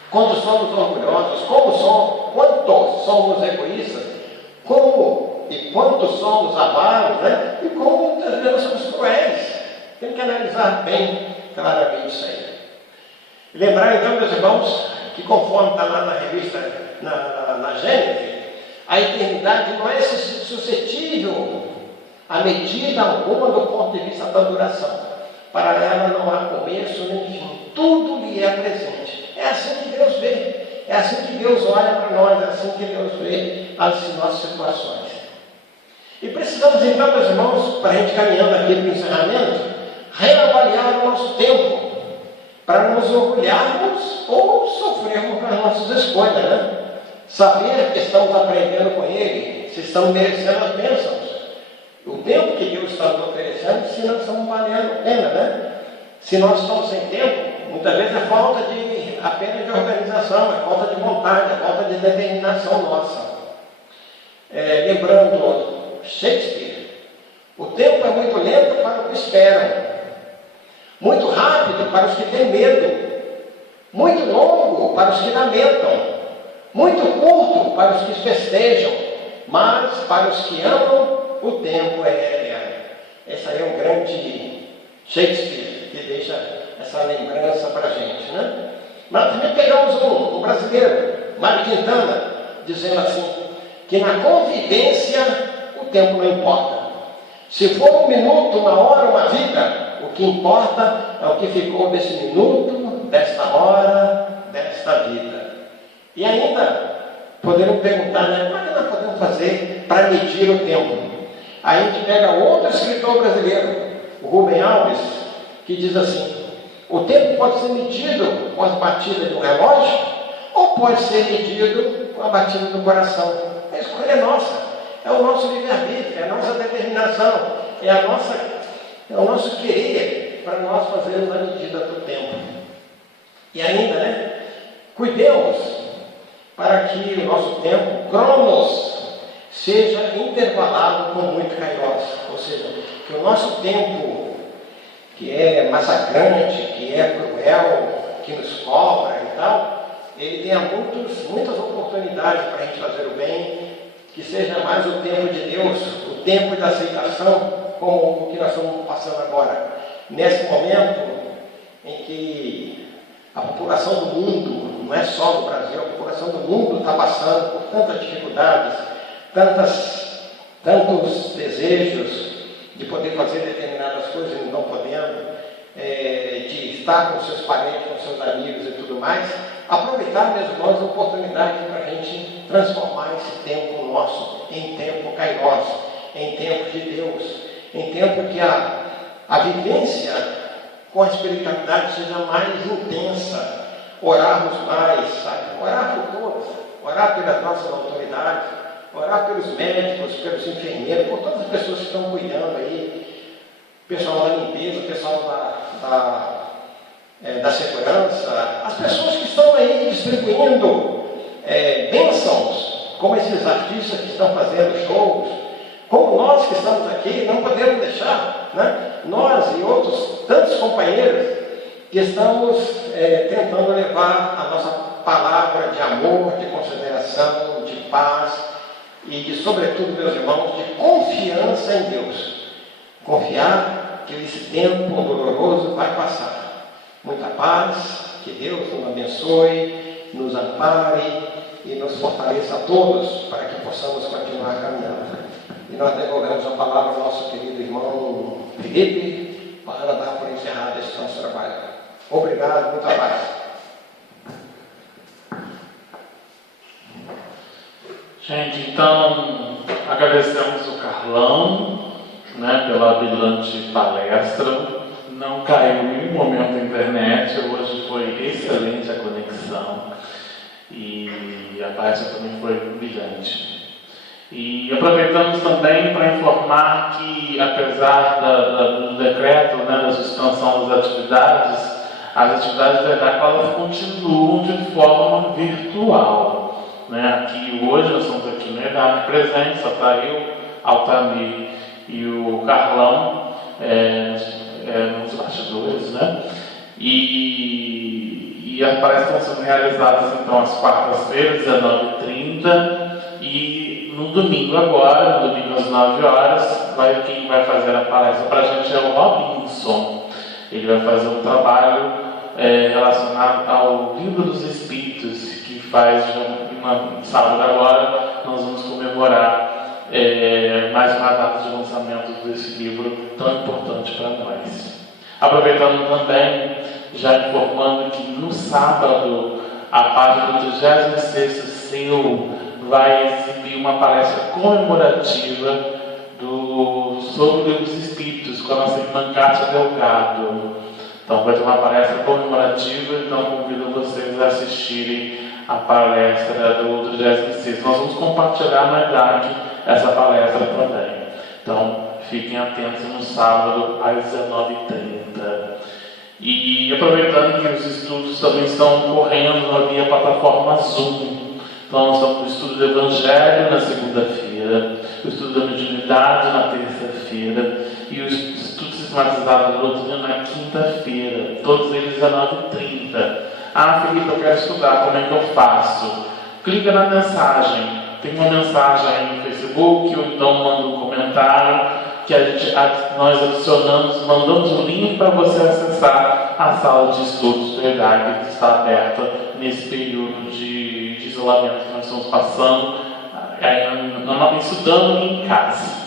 quanto somos orgulhosos, quanto somos egoístas, como e quanto somos avaros, né? E como muitas vezes somos cruéis. Tem que analisar bem claramente isso aí. E lembrar então, meus irmãos, que conforme está lá na revista, na Gênesis, a eternidade não é suscetível a medida alguma do ponto de vista da duração. Para ela não há começo nem fim. Tudo lhe é presente. É assim que Deus vê. É assim que Deus olha para nós. É assim que Deus vê as nossas situações. E precisamos então, meus irmãos, para a gente caminhando aqui para o encerramento, reavaliar o nosso tempo, para nos orgulharmos ou sofrermos com as nossas escolhas, né? Saber que estamos aprendendo com Ele, se estamos merecendo as bênçãos. O tempo que Deus está nos oferecendo, se nós estamos valendo a pena, né? Se nós estamos sem tempo, muitas vezes é falta apenas de organização, é falta de vontade, é falta de determinação nossa. Lembrando Shakespeare, o tempo é muito lento para os que esperam, muito rápido para os que têm medo, muito longo para os que lamentam, muito curto para os que festejam, mas para os que amam, o tempo é eterno. Esse aí é um grande Shakespeare que deixa essa lembrança para a gente, né? Mas também pegamos um brasileiro, Mário Quintana, dizendo assim, que na convivência o tempo não importa. Se for um minuto, uma hora, uma vida, o que importa é o que ficou desse minuto, desta hora, desta vida. E ainda podemos perguntar, né, como é que nós podemos fazer para medir o tempo? Aí a gente pega outro escritor brasileiro, o Rubem Alves, que diz assim: o tempo pode ser medido com as batidas de um relógio, ou pode ser medido com a batida do coração. A escolha é nossa, é o nosso livre-arbítrio, é a nossa determinação, é o nosso querer para nós fazermos a medida do tempo. E ainda, né, cuidemos para que o nosso tempo, cronos, seja intervalado com muito kairos, ou seja, que o nosso tempo, que é massacrante, que é cruel, que nos cobra e tal, ele tenha muitas oportunidades para a gente fazer o bem, que seja mais o tempo de Deus, o tempo de aceitação, como o que nós estamos passando agora. Nesse momento em que a população do mundo, não é só do Brasil, a população do mundo está passando por tantas dificuldades, tantos desejos de poder fazer determinadas coisas e não podendo, de estar com seus parentes, com seus amigos e tudo mais, aproveitar, meus irmãos, a oportunidade para a gente transformar esse tempo nosso em tempo kairos, em tempo de Deus, em tempo que a vivência com a espiritualidade seja mais intensa, orarmos mais, sabe? Orar por todos, orar pelas nossas autoridades, orar pelos médicos, pelos enfermeiros, por todas as pessoas que estão cuidando aí, pessoal da limpeza, pessoal da segurança, as pessoas que estão aí distribuindo bênçãos, como esses artistas que estão fazendo shows, como nós que estamos aqui, não podemos deixar, né? Nós e outros tantos companheiros que estamos tentando levar a nossa palavra de amor, de consideração, de paz e de, sobretudo, meus irmãos, de confiança em Deus. Confiar que esse tempo doloroso vai passar. Muita paz, que Deus nos abençoe, nos ampare e nos fortaleça a todos para que possamos continuar caminhando. E nós devolvemos a palavra ao nosso querido irmão Felipe para dar por encerrado esse nosso trabalho. Obrigado, muita paz. Gente, então, agradecemos o Carlão, né, pela brilhante palestra. Não caiu em nenhum momento a internet, hoje foi excelente a conexão e a palestra também foi brilhante. E aproveitamos também para informar que, apesar do decreto, né, da suspensão das atividades, as atividades da EDAC elas continuam de forma virtual. Né? Aqui hoje, nós estamos aqui no EDAC presente, só está eu, Altamir e o Carlão nos bastidores, né? E as palestras estão sendo realizadas então às quartas-feiras, 19h30, e no domingo agora, no domingo às 9 horas, quem vai fazer a palestra para a gente é o Robinson. Ele vai fazer um trabalho relacionado ao Livro dos Espíritos, que faz sábado agora, nós vamos comemorar mais uma data de lançamento desse livro tão importante para nós. Aproveitando também, já informando que no sábado, a página do 36º Seu vai exibir uma palestra comemorativa sobre o Livro dos Espíritos, com a nossa irmã Cátia Delgado. Então vai ter uma palestra comemorativa, então convido vocês a assistirem a palestra do 36º. Nós vamos compartilhar na EDAC essa palestra também. Então fiquem atentos no sábado às 19h30. E aproveitando que os estudos também estão ocorrendo via plataforma Zoom. Então nós estamos no estudo do Evangelho na segunda-feira, o estudo da mediunidade na terça-feira e o estudo sistematizado da doutrina na quinta-feira, todos eles às 19h30. Ah, Felipe, eu quero estudar, como é que eu faço? Clica na mensagem, tem uma mensagem aí no Facebook, ou então manda um comentário, que nós adicionamos, mandamos o link para você acessar a sala de estudos do EDAC, que está aberta nesse período de isolamento que nós estamos passando, estudando em casa.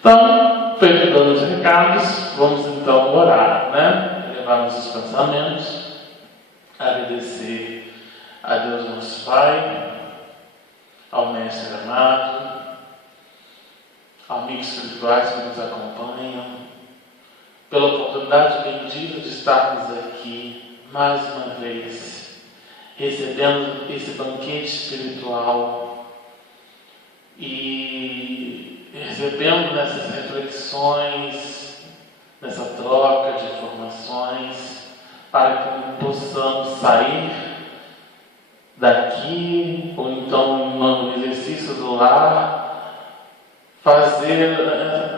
Então, feito dando os recados, vamos então orar, né? Levar nossos pensamentos, agradecer a Deus nosso Pai, ao Mestre amado, amigos espirituais que nos acompanham, pela oportunidade bendita de estarmos aqui mais uma vez, recebendo esse banquete espiritual e recebendo nessas reflexões, nessa troca de informações, para que possamos sair daqui, ou então no exercício do lar, fazer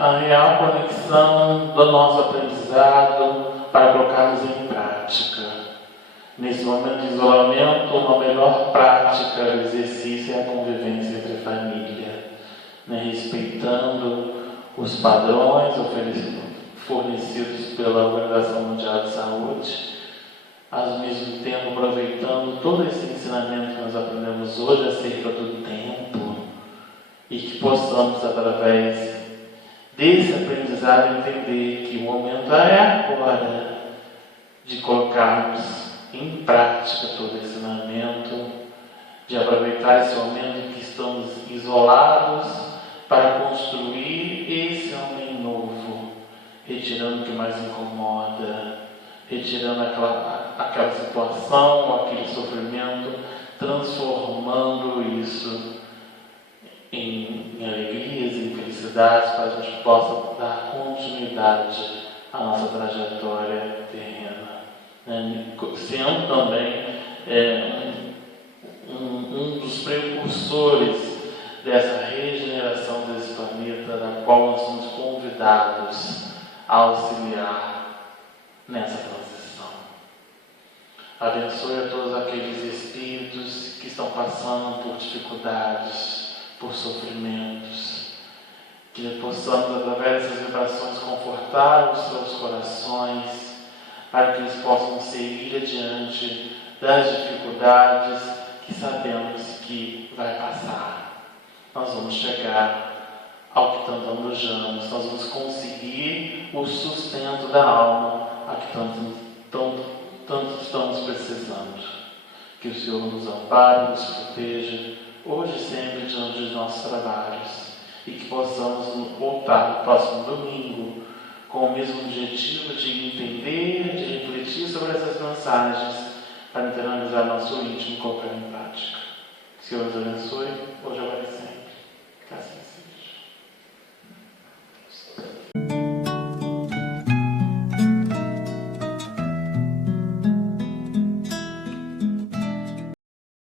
a real conexão do nosso aprendizado para colocarmos em prática. Nesse momento de isolamento, uma melhor prática do exercício é a convivência entre família, né? Respeitando os padrões fornecidos pela Organização Mundial de Saúde, ao mesmo tempo aproveitando todo esse ensinamento que nós aprendemos hoje acerca do tempo, e que possamos, através desse aprendizado, entender que o momento é agora de colocarmos em prática todo esse ensinamento, de aproveitar esse momento em que estamos isolados para construir esse homem novo, retirando o que mais incomoda, retirando aquela aquela situação, aquele sofrimento, transformando isso em alegrias, em felicidades, para a gente possa dar continuidade à nossa trajetória terrena, né? Sendo também um dos precursores dessa regeneração desse planeta, da qual nós somos convidados a auxiliar nessa transição. Abençoe a todos aqueles espíritos que estão passando por dificuldades, por sofrimentos, que possamos, através dessas vibrações, confortar os seus corações, para que eles possam seguir adiante das dificuldades que sabemos que vai passar. Nós vamos chegar ao que tanto almejamos, nós vamos conseguir o sustento da alma a que tanto estamos precisando. Que o Senhor nos ampare, nos proteja, hoje e sempre diante dos nossos trabalhos, e que possamos voltar no próximo domingo com o mesmo objetivo de entender, de refletir sobre essas mensagens, para internalizar nosso íntimo e colocar em prática. Que o Senhor nos abençoe.